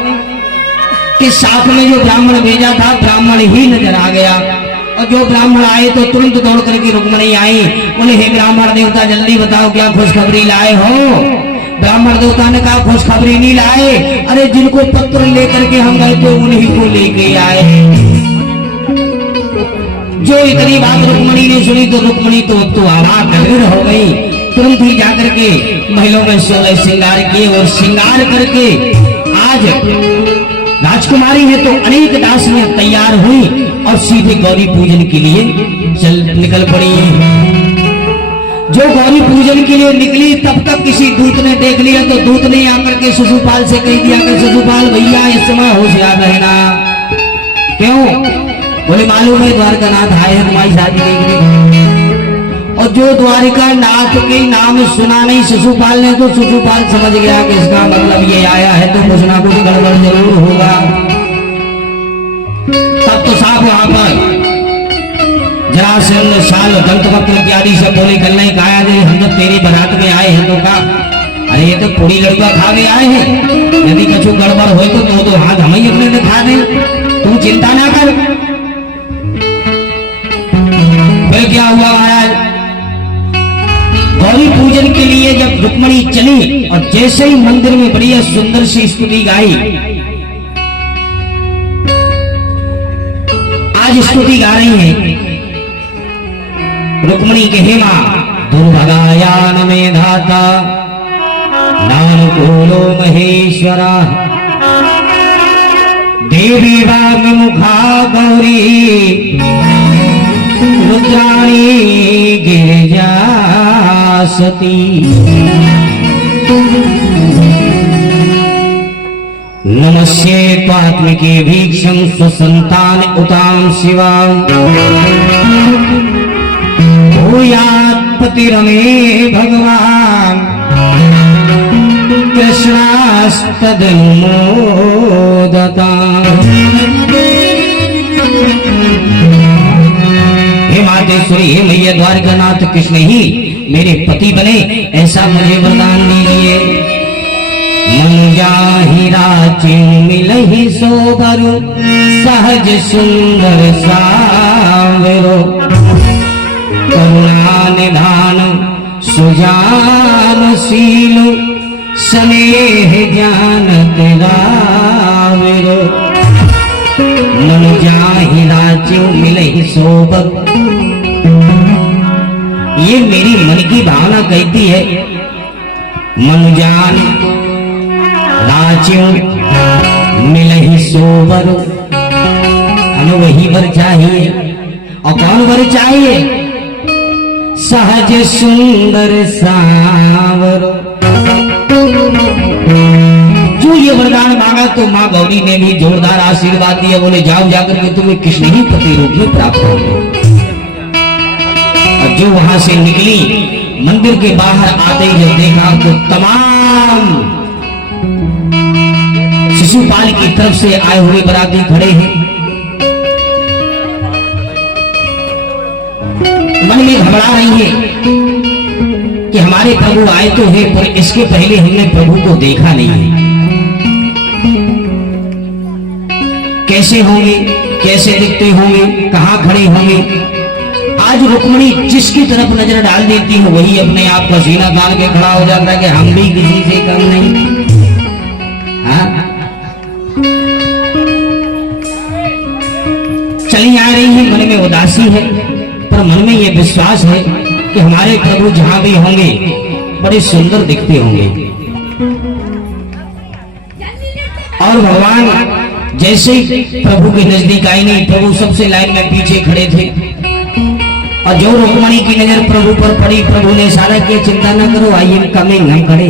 के साथ में जो ब्राह्मण भेजा था, ब्राह्मण ही नजर आ गया। और जो ब्राह्मण आए तो तुरंत दौड़ करके रुक्मणी आई। बोले, हे ब्राह्मण देवता जल्दी बताओ क्या खुशखबरी लाए हो? ब्राह्मण देवता ने कहा, खुशखबरी नहीं लाए, अरे जिनको पत्र लेकर के हम गए थे उन्हीं को लेके आए। जो इतनी बात रुक्मणी ने सुनी तो रुक्मणी तो आवाज हो गई। तुरंत ही जाकर के महलों में 16 श्रृंगार किए और श्रृंगार करके आज राजकुमारी है तो अनेक दासियां तैयार हुई और सीधे गौरी पूजन के लिए निकल पड़ी। जो गौरी पूजन के लिए निकली तब तक किसी दूत ने देख लिया तो दूत ने आकर के शिशुपाल से कह दिया कि शिशुपाल भैया इस समय होशियार रहना। क्यों? बोले, मालूम है द्वारकानाथ आए हैं तुम्हारी शादी देखने। और जो द्वारिका नाथ के नाम सुना नहीं शिशुपाल ने तो शिशुपाल समझ गया कि इसका मतलब ये आया है तो कुछ ना कुछ गड़बड़ जरूर होगा। तब तो साफ वहां पर जरासंध, साल, दंतवक्र इत्यादि सब बोले, कल नहीं कहा हम जब तेरी बारात में आए हैं तो कहा, अरे ये तो पूरी लड़का खा के आए हैं, यदि कुछ गड़बड़ हो तो हाथ हम ही अपने दिखा दें, तुम चिंता ना कर। फिर क्या हुआ महाराज? रुक्मणी चली और जैसे ही मंदिर में बढ़िया सुंदर सी स्तुति गाई। आज स्तुति गा रही है रुक्मणी के हेमा दुर्भगायान में धाता नानुकूलो महेश्वरा देवी वाग्मुखा गौरी रुद्राणी गिरिजा सती नमस्ये त्वात्मिके भीक्षं स्वसंतान उतां शिवा भूयात् पतिरमे भगवान कृष्णास्तदनुमोदता। हे मातेश्वरी, हे मैया द्वारकानाथ, कृष्ण ही मेरे पति बने ऐसा मुझे वरदान दीजिए। मन जाहि राचि मिलहि सोबरु सहज सुंदर सावरो करुणा निधान सुजान शील स्नेह ज्ञान तेराविरो। मन जाहि राचि मिलहि सोबर, ये मेरी मन की भावना कहती है। मन जान राच्यों मिलहि सोबर, हमें वही वर चाहिए। और कौन वर चाहिए? सहज सुंदर सावर। जो ये वरदान मांगा तो माँ गौरी ने भी जोरदार आशीर्वाद दिया, बोले जाओ जाकर के तुम्हें कृष्ण ही पति रूप में प्राप्त होंगे। और जो वहां से निकली, मंदिर के बाहर आते ही जब देखा तो तमाम शिशुपाल की तरफ से आए हुए बराती खड़े हैं। मन में घबरा रही है कि हमारे प्रभु आए तो है, पर इसके पहले हमने प्रभु को देखा नहीं है। कैसे होंगे, कैसे दिखते होंगे, कहां खड़े होंगे। आज रुक्मणी जिसकी तरफ नजर डाल देती है वही अपने आप का सीना तान के खड़ा हो जाता है कि हम भी किसी से कम नहीं। हाँ? चली आ रही है, मन में उदासी है, पर मन में यह विश्वास है कि हमारे प्रभु जहां भी होंगे बड़े सुंदर दिखते होंगे। और भगवान जैसे ही प्रभु के नजदीक आई, नहीं प्रभु सबसे लाइन में पीछे खड़े थे। और जो रुक्मणी की नजर प्रभु पर पड़ी, प्रभु ने इशारा किया चिंता न करो, आई एम कमिंग, हम खड़े।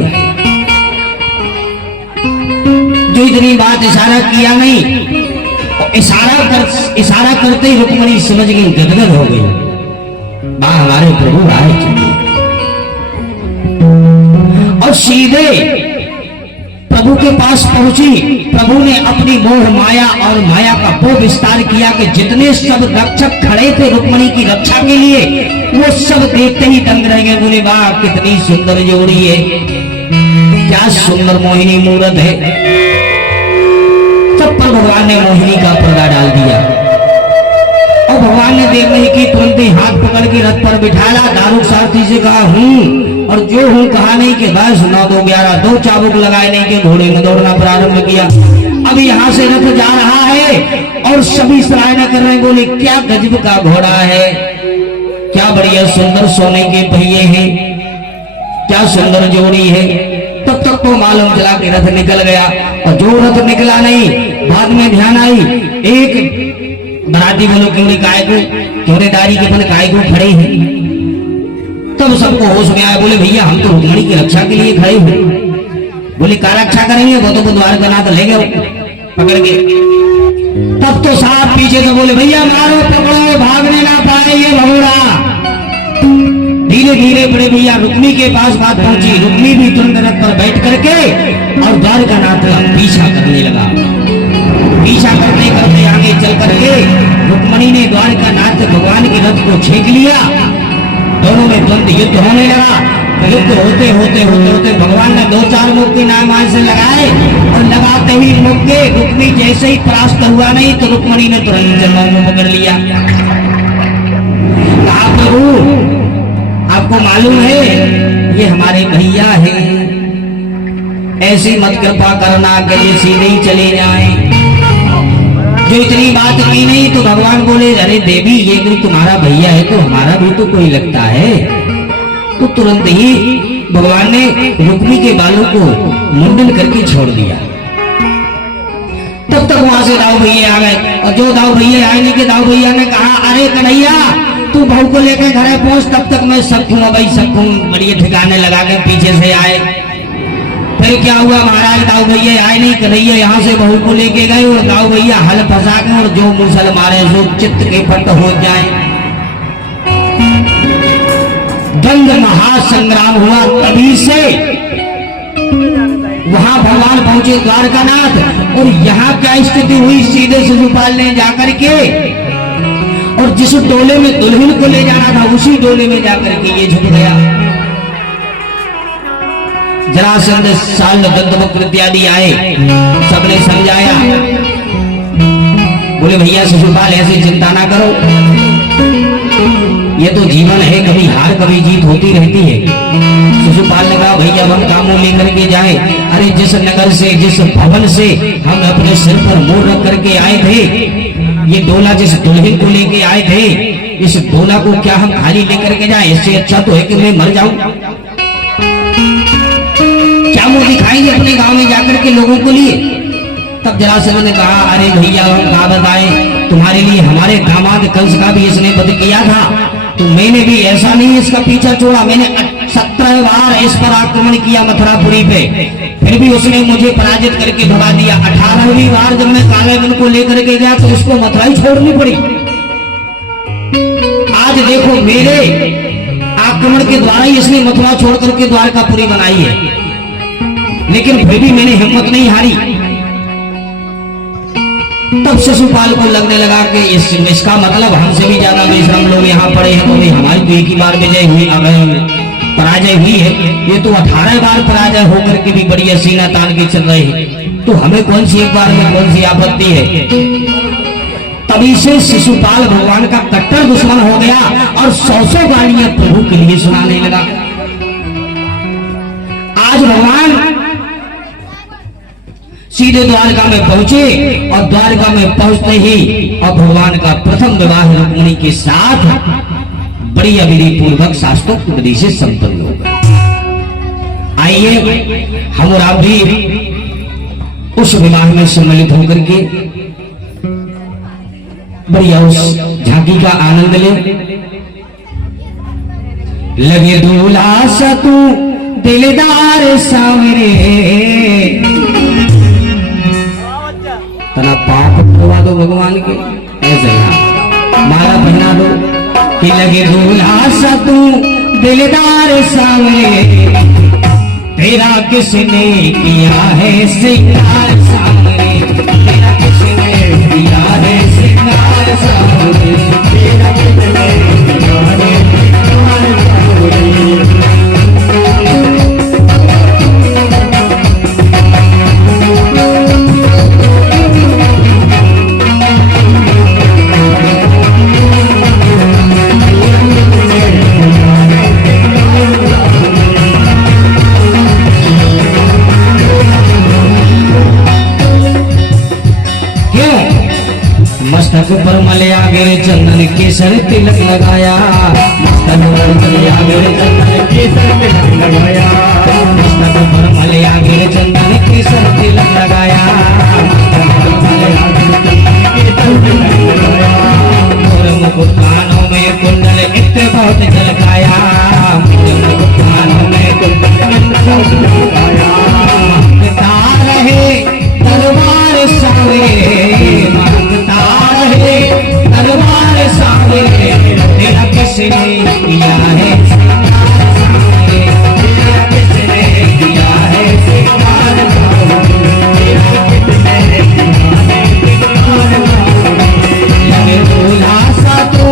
जो इतनी बात इशारा किया नहीं, इशारा करते ही रुक्मणी समझ गई, गदगद हो गई। मां हमारे प्रभु आए चले और सीधे प्रभु के पास पहुंची। प्रभु ने अपनी मोह माया और माया का वो विस्तार किया कि जितने सब रक्षक खड़े थे रुक्मणी की रक्षा के लिए, वो सब देखते ही दंग रह गए। बोले वाह कितनी सुंदर जोड़ी है, क्या सुंदर मोहिनी मूरत है। सब पर भगवान ने मोहिनी का पर्दा डाल दिया और भगवान ने देख रही कि तुरंत ही हाथ पकड़ के रथ पर बिठाला। दारुक सारथी से कहा हूं, और जो हूं कहा नहीं कि बस 9 2 11 2 चाबुक लगाए नहीं कि घोड़े में दौड़ना प्रारंभ किया। अब यहाँ से रथ जा रहा है और सभी सराहना कर रहे हैं। बोले क्या गजब का घोड़ा है, क्या बढ़िया सुंदर सोने के पहिए हैं, क्या सुंदर जोड़ी है। तब तक तो मालूम चला कि रथ निकल गया। और जो रथ निकला नहीं, बाद में ध्यान आई एक बराती बोलो क्यों काय को क्योरेदारी के पन काय को खड़े हैं। तब सबको होश में आया, बोले भैया हम तो रुक्मणी की रक्षा के लिए खड़े हुए। बोले क्या रक्षा करेंगे, वो तो द्वारकानाथ ले गए पकड़ के। तब तो साहब पीछे से बोले भैया मारो पकड़ो, भागने ना पाए ये भगोड़ा। धीरे धीरे बड़े भैया रुक्मी के पास बात पहुंची। रुक्मी भी तुरंत रथ पर बैठ करके और द्वारकानाथ का पीछा करने लगा। पीछा करते करते आगे चल करके रुक्मणी ने द्वारकानाथ भगवान के रथ को छेक लिया। दोनों में द्वंद युद्ध होने लगा। युद्ध होते होते होते होते भगवान ने 2-4 मुक्के नाम से लगाए और लगाते ही मुक्के रुक्मी जैसे ही परास्त हुआ नहीं तो रुक्मणी ने तुरंत चरणों में पकड़ लिया। कहा प्रभु आपको मालूम है ये हमारे भैया हैं, ऐसी मत कृपा करना कि ये सीधे ही चले जाएं। जो इतनी बात की नहीं तो भगवान बोले, अरे देवी ये कोई तुम्हारा भैया है तो हमारा भी तो कोई लगता है। तो तुरंत ही भगवान ने रुक्मी के बालों को मुंडन करके छोड़ दिया। तब तक वहां से दाऊ भैया आ गए, और जो दाऊ भैया आने के दाऊ भैया ने कहा, अरे कन्हैया तू बहू को लेकर घर पहुंच, तब तक मैं सब हूँ भाई, सब हूँ। बढ़िया ठिकाने लगा के पीछे से आए। फिर क्या हुआ महाराज, दाऊ भैया आए नहीं, कन्हैया यहाँ से बहू को लेके गए और दाऊ भैया हल फंसा के, और जो मुसल मारे सो चित्त के पट हो जाए। दंड महासंग्राम हुआ। तभी से वहां भगवान पहुंचे द्वारकानाथ, और यहाँ क्या स्थिति हुई, सीधे शिशुपाल ने जाकर के और जिस डोले में दुल्हन को ले जाना था उसी डोले में जाकर के ये झुक गया। जरासंध, साल, दंतवक्र इत्यादि आए, सबने समझाया, बोले भैया शिशुपाल ऐसी चिंता ना करो, ये तो जीवन है, कभी हार कभी जीत होती रहती है। शिशुपाल ने कहा, भैया हम कामों लेकर के जाए, अरे जिस नगर से, जिस भवन से हम अपने सिर पर मोर रख करके आए थे, ये डोला जिस दुल्हन को लेके आए थे, इस डोला को क्या हम खाली लेकर के जाए? इससे अच्छा तो है कि मैं मर जाऊं। क्या मुंह दिखाएंगे अपने गांव में जाकर के लोगों को लिए? तब जरासंध ने कहा, अरे भैया हम कहा बताए, तुम्हारे लिए हमारे दामाद कंस का भी इसने वध किया था, तो मैंने भी ऐसा नहीं इसका पीछा छोड़ा, मैंने 17 बार इस पर आक्रमण किया मथुरापुरी पे, फिर भी उसने मुझे पराजित करके भगा दिया। 18वीं बार जब मैं कालेबन को लेकर के गया तो उसको मथुरा ही छोड़नी पड़ी। आज देखो मेरे आक्रमण के द्वारा ही इसने मथुरा छोड़ करके द्वारकापुरी बनाई है, लेकिन फिर भी मैंने हिम्मत नहीं हारी। तब शिशुपाल को लगने लगा कि इसका मतलब हमसे भी ज्यादा बेशरम लोग यहाँ पड़े हैं, तो भी हमारी तो एक ही बार विजय हुई, पराजय हुई है, ये तो 18 बार पराजय होकर के भी बढ़िया सीना तान के चल रहे हैं, तो हमें कौन सी एक बार में कौन सी आपत्ति है। तभी से शिशुपाल भगवान का कट्टर दुश्मन हो गया और 100 गालियां प्रभु के लिए सुनाने लगा। आज भगवान सीधे द्वारका में पहुंचे, और द्वारका में पहुंचते ही और भगवान का प्रथम विवाह रुक्मिणी के साथ बड़ी विधि पूर्वक शास्त्रोक्त विधि से संपन्न होगा। आइए हम और आप भी उस विवाह में सम्मिलित होकर के बढ़िया उस झांकी का आनंद ले। लगे दूल्हा सा तू दिलदार सावरे, तना पाप करवा दो भगवान के, ऐसे यहाँ माला पहना दो कि लगे दूल्हा सा तू दिलदार सावरे, तेरा किसने किया है सिंगार सावरे, तेरा किसने किया है सिंगार सावरे, तेरा किसने किया है सिंगार सावरे। मस्तक पर मलया गिरे चंदन केसर तिलक लगाया, मस्तक पर मलया गिरे चंदन केसर तिलक लगाया, मस्तक पर मलया गिरे चंदन केसर तिलक लगाया, मुकुट कानों में कुंडल इत्र बहुत झलकाया, मुकुट कानों में कुंडल इत्र बहुत झलकाया, रहे दरबार सावरे, मांगता रहे दरबार सावरे, तेरा किसने किया है सिंगार सावरे, तेरा किसने किया है सिंगार सावरे, तेरा किसने किया है सिंगार सावरे। लगे दूल्हा सा तू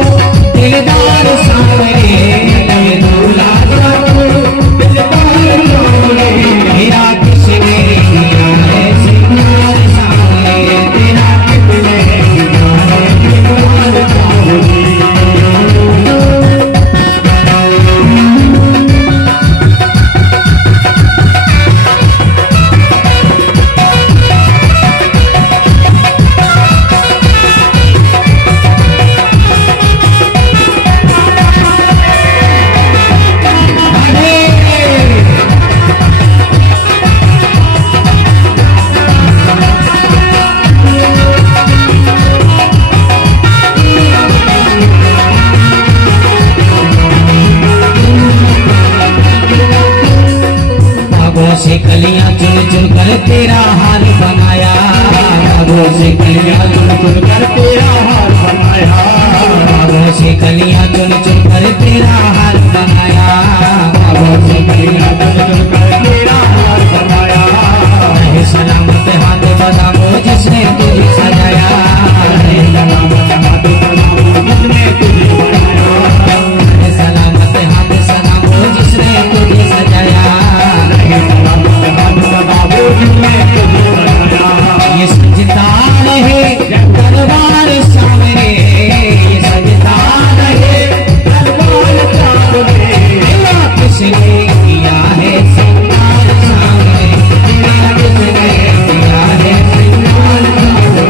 कलियां चुन चुन कर तेरा हार बनाया, रागों से कलियां चुन चुन कर तेरा हार बनाया, रागों से कलियां चुन चुन कर तेरा हार बनाया, रागों से कलियां चुन चुन कर तेरा हार बनाया। रहे सलामत हाथ बदामो जिसने तुझे सजाया, रहे सलामत हाथ बदामो जिसने तुझे बनाया, रहे सलामत हाथ सलामो जिसने तुझे सजाया, रहे सलामत हाथ बदामो जिसने तुझे सजाया। ये सजदा रहे दरबार सामने, ये सजदा रहे दरबार सामने, किसने किया है सिंगार सामने, किसने किया है सिंगार सामने।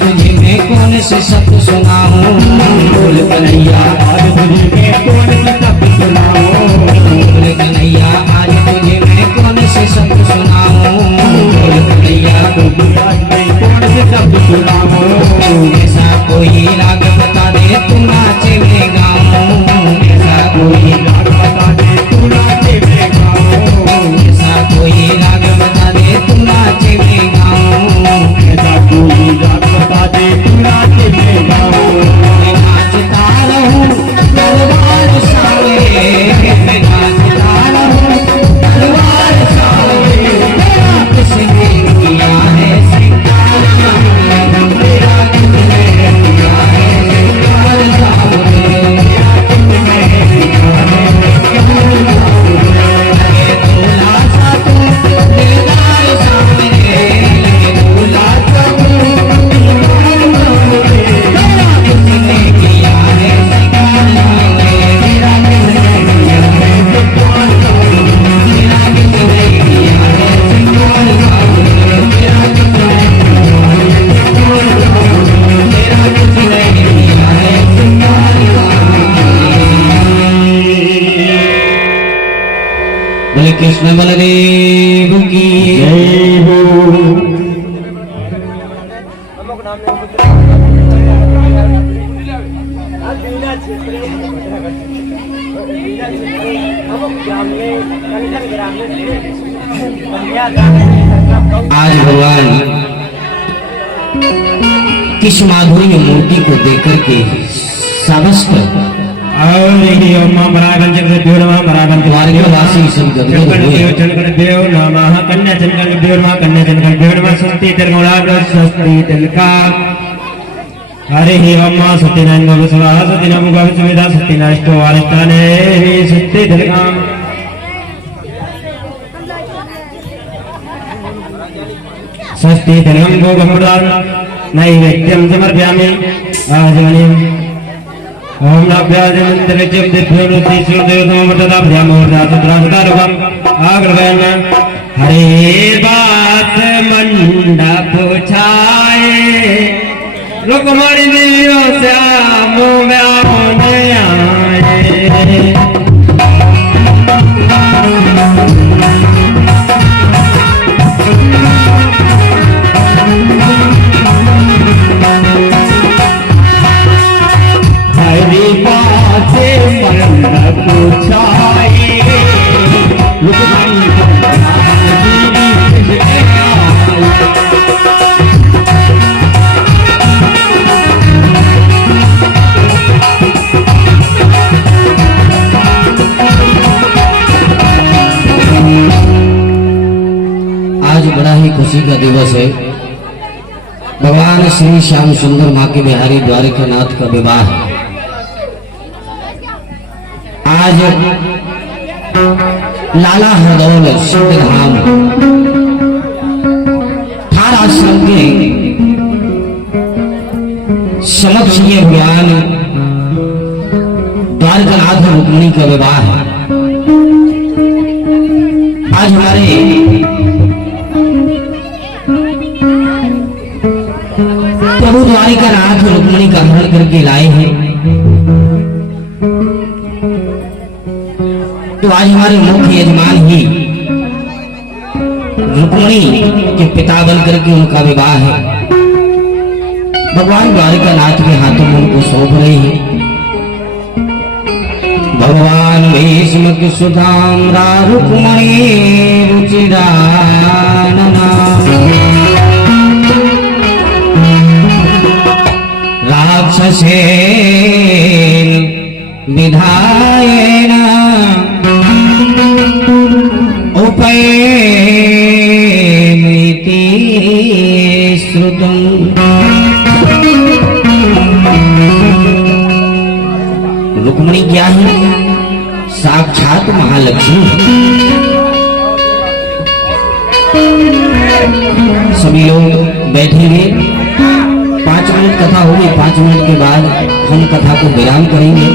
तुझे मैं कौन से शब्द सुनाऊं, बोल कन्हैया आज तुझे मैं कौन से शब्द सुनाऊं, बोल कन्हैया आज तुझे मैं कौन से शब्द सुनाऊं, बोल कन्हैया तुझे आज मैं कौन से शब्द सुनाऊं। ऐसा कोई राग बता दे तू नाचे में गाऊं, ऐसा कोई राग बता दे तू नाचे में गाऊं, ऐसा कोई राग बता दे तू नाचे में गाऊं, ऐसा कोई राग बता दे तू नाचे में गाऊं। मैं नाचता रहूं दरबार सामने, मैं नाचता रहूं दरबार सामने, तेरा किसने किया है सिंगार सामने, तेरा किसने किया है सिंगार सामने, तेरा किसने किया है सिंगार सामने। लगे दूल्हा सा तू दिलदार सामने, लगे दूल्हा सा तू बोले कृष्ण बलदेव की जय हो। आज भगवान किस माधुर्य मूर्ति को देखकर के साबस पर और देखिए ओम बरागन चंद्र नमः बरागन द्वारकावासी सब गदगद हुए। चंद्र देव नमः कन्या चंद्र देव नमः कन्या चंद्र देव नमः स्वस्ति तिलगुणा स्वस्ति तिलका। हरे ही ओम सत्यनारायण भव स्वाहा सत्यनारायण भव सुविधा सत्यनारायण वारिष्ठाने स्वस्ति तिलका। स्वस्ति तिलकं भोगमुदान नैवेद्यं समर्पयामि आजमनीम्। ओम नभ्याज मंत्रज्ञं दिव्यो नुतिश्रुदेवतमोर्दाभ्यामोर्दातुद्रासदारुकम् आग्रहण। हरे बात मंडप छाए रुक्मणी दिव्यो श्याम व्यामोह आए। हरि बाते मंडप छाए रुक्मणी आज बड़ा ही खुशी का दिवस है। भगवान श्री श्याम सुंदर माँ के बिहारी द्वारिकानाथ का विवाह है। आज लाला हरदौल सिद्धधाम थार आश्रम के समक्ष ये बयान द्वारकानाथ रुक्मिणी का विवाह है। आज हमारे प्रभु हमारे मुख्य यजमान ही रुक्मिणी के पिता बनकर के उनका विवाह है। भगवान द्वारिकानाथ के हाथों में उनको सौंप रहे हैं। भगवान भीष्म की सुधाम्रा रुक्मिणी रुचिरानना राक्षसेन विधायेन उपैमिति श्रुतम्। रुक्मिणी क्या है? साक्षात महालक्ष्मी। सभी लोग बैठेंगे, 5 मिनट कथा होगी। 5 मिनट के बाद हम कथा को विराम करेंगे।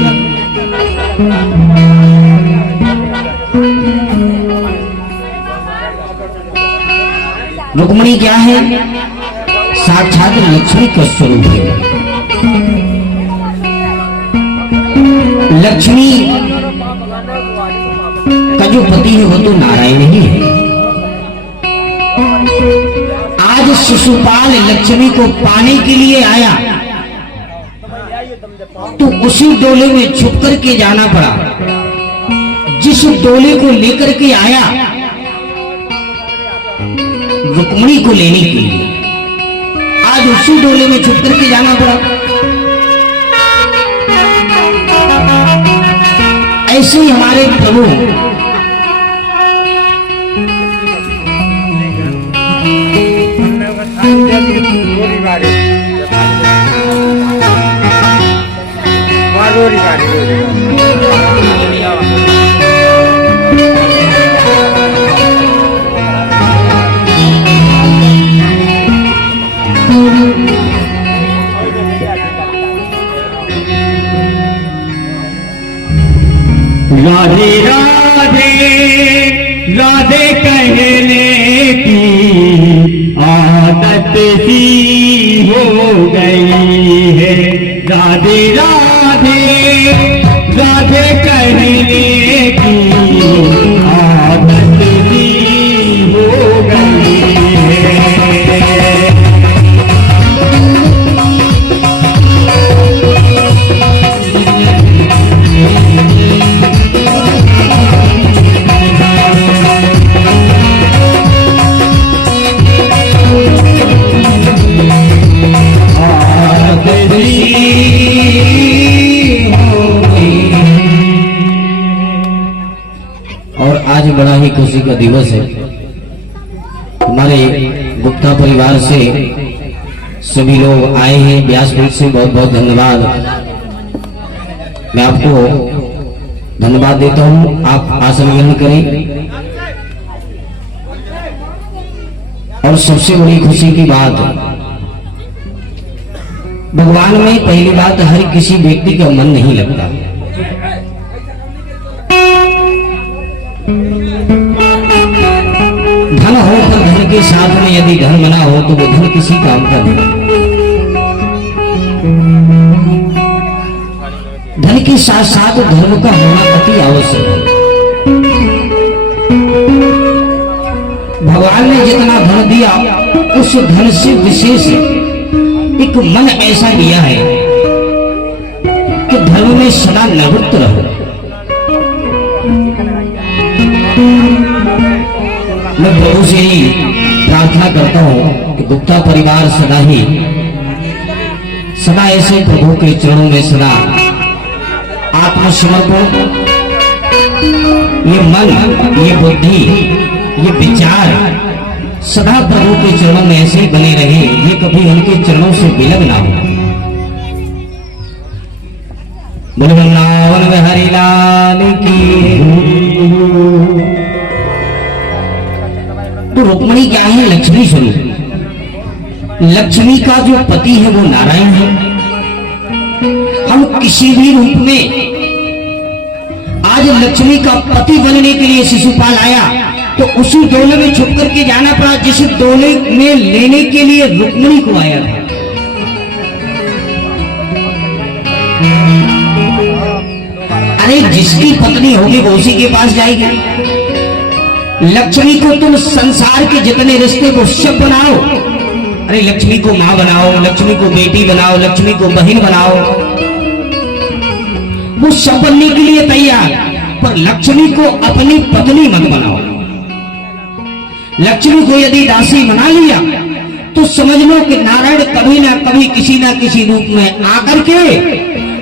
रुक्मिणी क्या है? साक्षात लक्ष्मी का स्वरूप है। लक्ष्मी का जो पति है वो तो नारायण ही है। आज शिशुपाल लक्ष्मी को पाने के लिए आया तो उसी डोले में छुप करके जाना पड़ा। जिस डोले को लेकर के आया रुक्मिणी को लेने के लिए, आज उसी डोले में छुप करके जाना पड़ा। ऐसे ही हमारे प्रभु राधे राधे राधे कहने की आदत सी हो गई है। राधे राधे राधे कहने की आदत सी हो गई है। और आज बड़ा ही खुशी का दिवस है। हमारे गुप्ता परिवार से सभी लोग आए हैं। व्यासपीठ से बहुत बहुत धन्यवाद। मैं आपको धन्यवाद देता हूं। आप आसन ग्रहण करें। और सबसे बड़ी खुशी की बात, भगवान में पहली बात हर किसी व्यक्ति का मन नहीं लगता। धन हो तो धन के साथ में यदि धर्म ना हो तो वो धन किसी काम का नहीं। धन के साथ साथ धर्म का होना अति आवश्यक है। भगवान ने जितना धन दिया उस धन से विशेष एक मन ऐसा दिया है कि धर्म में सदा निवृत्त रहो। मैं प्रभु से ही प्रार्थना करता हूं कि गुप्ता परिवार सदा ऐसे प्रभु के चरणों में सदा आत्मसमर्पण, ये मन, ये बुद्धि, ये विचार सदा प्रभु के चरणों में ऐसे ही बने रहे। ये कभी उनके चरणों से विलग ना हो। बोल वृंदावन बिहारी लाल की। तो रुक्मिणी क्या है? लक्ष्मी स्वरूप। लक्ष्मी का जो पति है वो नारायण है। हम किसी भी रूप में आज लक्ष्मी का पति बनने के लिए शिशुपाल आया तो उसी डोले में छुप करके जाना पड़ा जिस डोले में लेने के लिए रुक्मिणी को आया था। अरे जिसकी पत्नी होगी वो उसी के पास जाएगी। लक्ष्मी को तुम संसार के जितने रिश्ते वो सब बनाओ। अरे लक्ष्मी को माँ बनाओ, लक्ष्मी को बेटी बनाओ, लक्ष्मी को बहन बनाओ, वो सब बनने के लिए तैयार, पर लक्ष्मी को अपनी पत्नी मत बनाओ। लक्ष्मी को यदि दासी बना लिया तो समझ लो कि नारायण कभी ना कभी किसी ना किसी रूप में आकर के,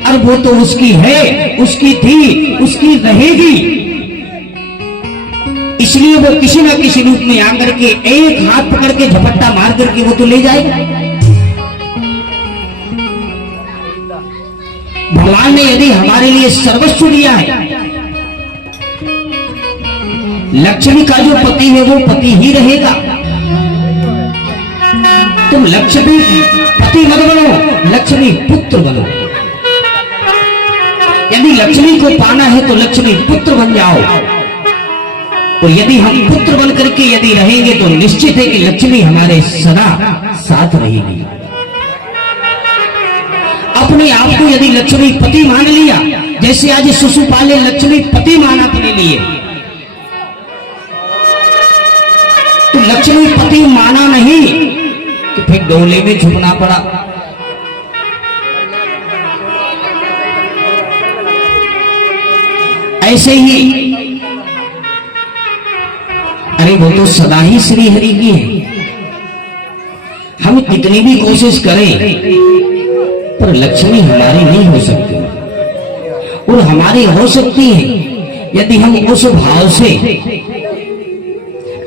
और वो तो उसकी है, उसकी थी, उसकी रहेगी, इसलिए वो किसी ना किसी रूप में आकर के एक हाथ पकड़ के झपट्टा मार करके वो तो ले जाएगा। भगवान ने यदि हमारे लिए सर्वस्व दिया है, लक्ष्मी का जो पति है वो पति ही रहेगा। तुम लक्ष्मी पति मत बनो, लक्ष्मी पुत्र बनो। यदि लक्ष्मी को पाना है तो लक्ष्मी पुत्र बन जाओ। और यदि हम पुत्र बन करके यदि रहेंगे तो निश्चित है कि लक्ष्मी हमारे सदा साथ रहेगी। अपने आप को यदि लक्ष्मी पति मान लिया, जैसे आज शिशुपाल ने लक्ष्मी पति माना अपने लिए, तो लक्ष्मी पति माना नहीं तो फिर डोले में छुपना पड़ा। ऐसे ही अरे वो तो सदा ही श्री हरि की है। हम कितनी भी कोशिश करें पर लक्ष्मी हमारी नहीं हो सकती, और हमारी हो सकती है यदि हम उस भाव से,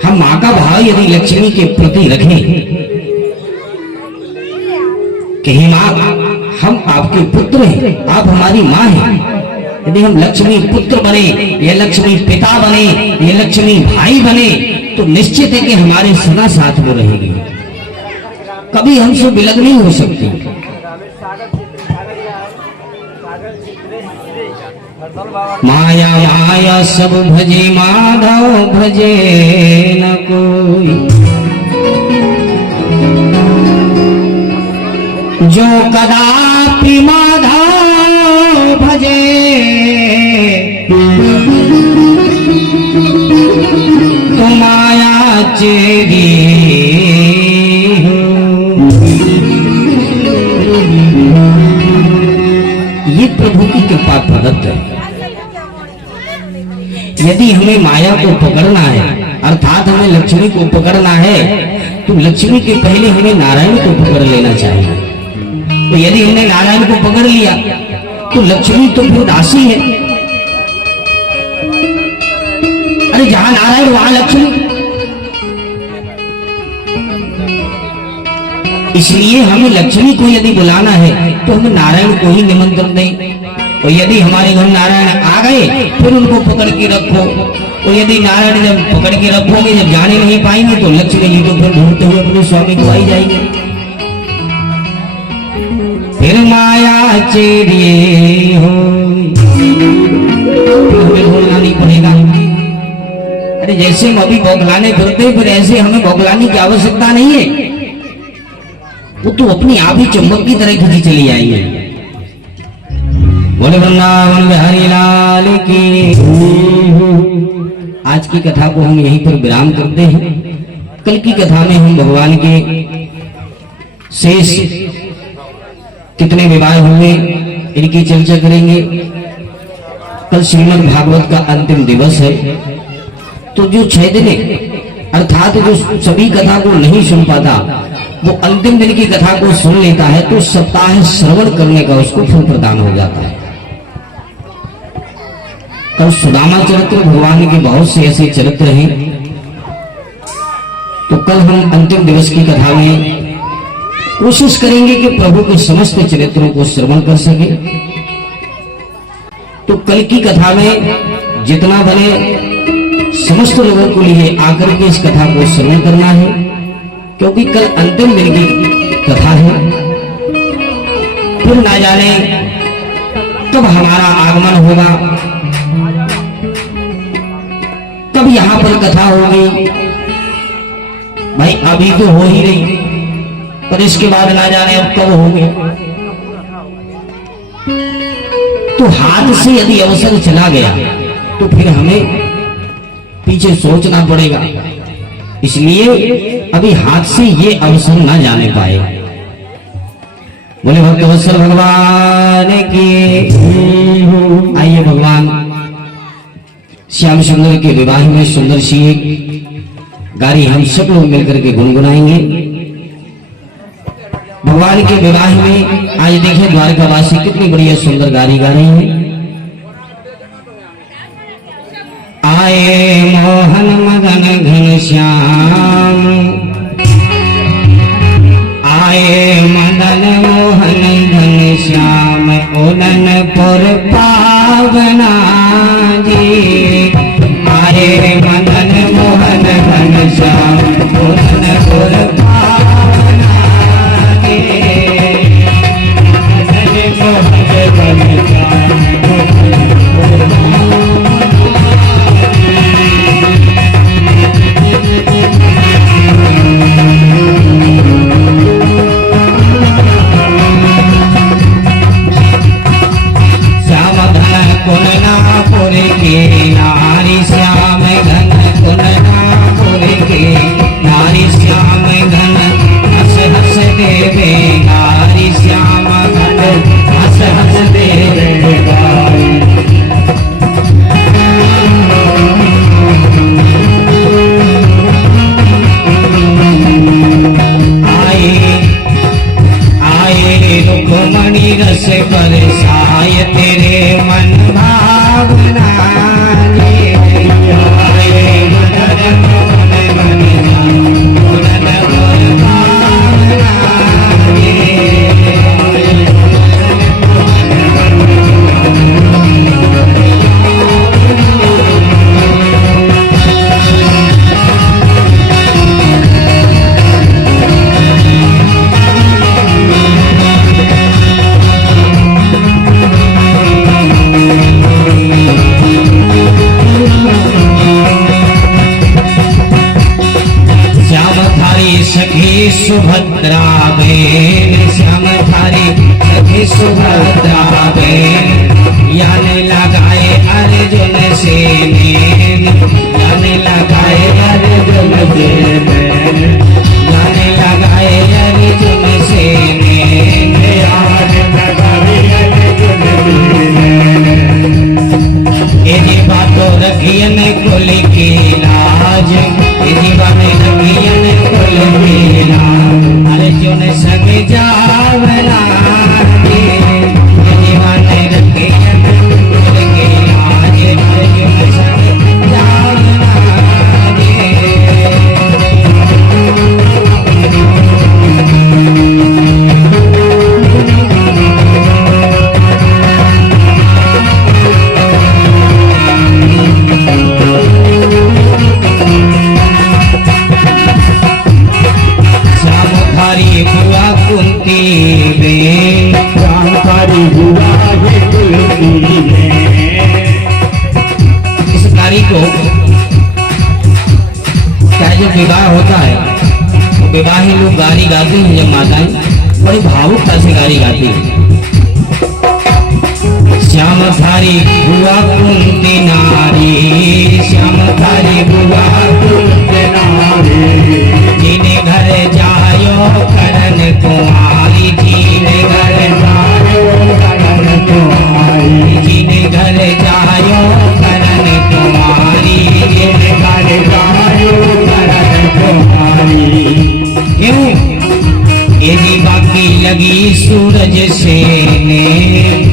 हम मां का भाव यदि लक्ष्मी के प्रति रखें कि हे मां हम आपके पुत्र हैं, आप हमारी मां हैं। यदि हम लक्ष्मी पुत्र बने, ये लक्ष्मी पिता बने, ये लक्ष्मी भाई बने, तो निश्चित है कि हमारे सदा साथ वो रहेगी, कभी हमसे विलग नहीं हो सकती। माया माया सब भजे माधव भजे न कोई, जो कदापि माधव भजे तो माया चेरी ये प्रभु की कृपा प्रदत्त है। यदि हमें माया को पकड़ना है, अर्थात हमें लक्ष्मी को पकड़ना है, तो लक्ष्मी के पहले हमें नारायण को पकड़ लेना चाहिए। तो यदि हमने नारायण को पकड़ लिया तो लक्ष्मी तो फिर दासी है। अरे जहां नारायण वहां लक्ष्मी, इसलिए हमें लक्ष्मी को यदि बुलाना है तो हमें नारायण को ही निमंत्रण दें। और यदि हमारे घर नारायण आ गए फिर उनको पकड़ के रखो, और यदि नारायण जब पकड़ के रखोगे, जब जाने नहीं पाएंगे तो लक्ष्मी जी को फिर ढूंढते हुए अपने स्वामी को आई जाएंगे। फिर माया चेरी हो, हमें ढूंढना नहीं पड़ेगा। अरे जैसे हम अभी बौखलाने फिरते, फिर ऐसे हमें बौखलाने की आवश्यकता नहीं है, वो तो अपनी आप ही चुंबक की तरह खींची चली आएंगे। बोले वृंदावन बिहारी लाल की। आज की कथा को हम यहीं पर विराम करते हैं। कल की कथा में हम भगवान के शेष कितने विवाह हुए इनकी चर्चा करेंगे। कल श्रीमद् भागवत का अंतिम दिवस है, तो जो 6 दिन अर्थात जो सभी कथा को नहीं सुन पाता वो अंतिम दिन की कथा को सुन लेता है, तो सप्ताह श्रवण करने का उसको फल प्रदान हो जाता है। कल सुदामा चरित्र, भगवान के बहुत से ऐसे चरित्र हैं, तो कल हम अंतिम दिवस की कथा में कोशिश करेंगे कि प्रभु के समस्त चरित्रों को श्रवण कर सके। तो कल की कथा में जितना बने समस्त लोगों को लिए आकर के इस कथा को श्रवण करना है, क्योंकि कल अंतिम दिन की कथा है। फिर ना जाने कब हमारा आगमन होगा, कब यहाँ पर कथा होगी। भाई अभी तो हो ही रही, पर इसके बाद ना जाने अब कब होगी। तो हाथ से यदि अवसर चला गया तो फिर हमें पीछे सोचना पड़ेगा। इसलिए अभी हाथ से ये अवसर ना जाने पाए। बोले भक्त वत्सल भगवान की। आइए भगवान श्याम सुंदर के विवाह में सुंदर सी एक गारी हम सब लोग मिलकर के गुनगुनाएंगे। भगवान के विवाह में आज देखिए द्वारकावासी कितनी बढ़िया सुंदर गारी गा रही है। आए मोहन मदन घन श्याम, आए मदन मोहन घन श्याम, ओलन पुर पावना जी। आए मदन मोहन घन श्याम, ओलन पुर पावना जी। मदन मोहन घन श्याम, नारी श्याम घन कुलनापुर के, नारी श्याम घन हस हस देवे नारी श्याम घन हस हस देवे गारी। आए आए रुक्मणी रस बरसाए तेरे मन भावना। सखी सुभद्रा बेन, श्याम थारी सखी सुभद्रा बेन, याने लगाए अर्जुन से नैन, याने लगाए अर्जुन से नैन, याने लगाए अर्जुन से नैन, याने लगाए अर्जुन से नैन। यदि बातों रखियन कुल की लाज, यदि बातें रखियन कुल की लाज, अर्जुन संग जावना गे। यदि बातें रखियन कुल की लाज, अर्जुन संग जावना गे। बुआ कुंती में, जानकारी बुआ ये कुंती में। इस गारी को क्या जब विवाह होता है तो विवाही लोग गारी गाते हैं, जब माताएं बड़ी भावुकता से गारी गाती है। श्याम थारी बुआ कुंती नारी, श्याम थारी बुआ कुंती नारी, जिने घर जायो करन कुमारी, जिने घर जायो करन कुमारी, जिने घर जायो करन कुमारी, जिने घर जायो करन कुमारी। क्यों? यदि बाकी लगी सूरज से ने,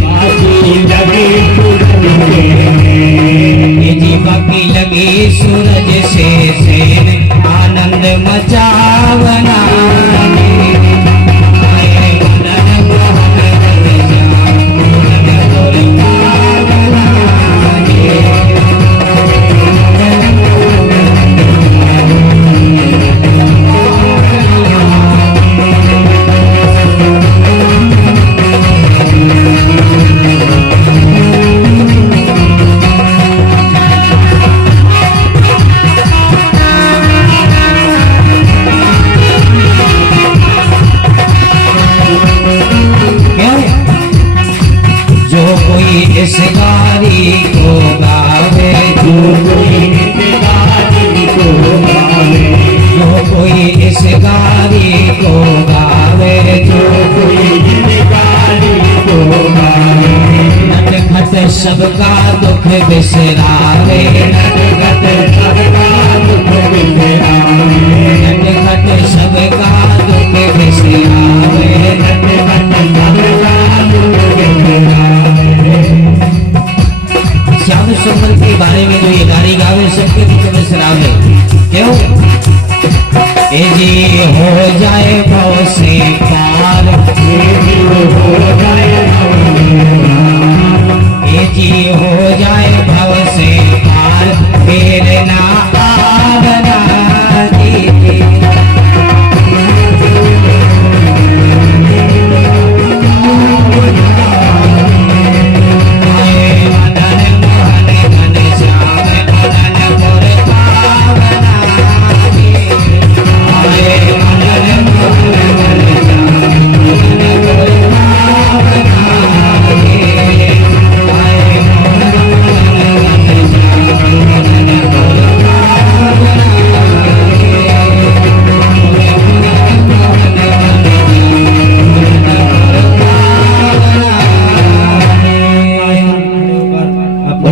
बाकी लगी सूरज से ने, यदि बाकी लगी सूरज से आनंद मचावना। कोई इस गारी को गावे, जो कोई इस गारी को गावे, नटखट सबका दुख बिसरावे, नटखट सबका दुख बिसरावे, नटखट सबका दुख बिसरावे, नटखट सबका दुख बिसरावे। श्याम सुंदर के बारे में जो ये गाड़ी गावे सबके दुख बिसरावे। क्यों? ए जी हो जाए भव से पार, ए जी हो जाए भव से पार, फिर ना आवना जी।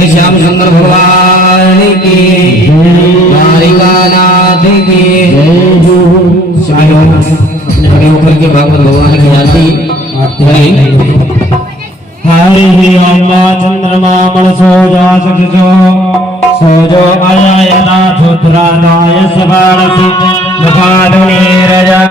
श्याम सुंदर भगवान की, द्वारिकानाथ की, अपने ऊपर के भागवत भगवान की जाति। हरि ओम चंद्रमा मनसो जा सखिसो सोजो अयनाथ रुद्रानाय सवारसि लखादुनीरजा।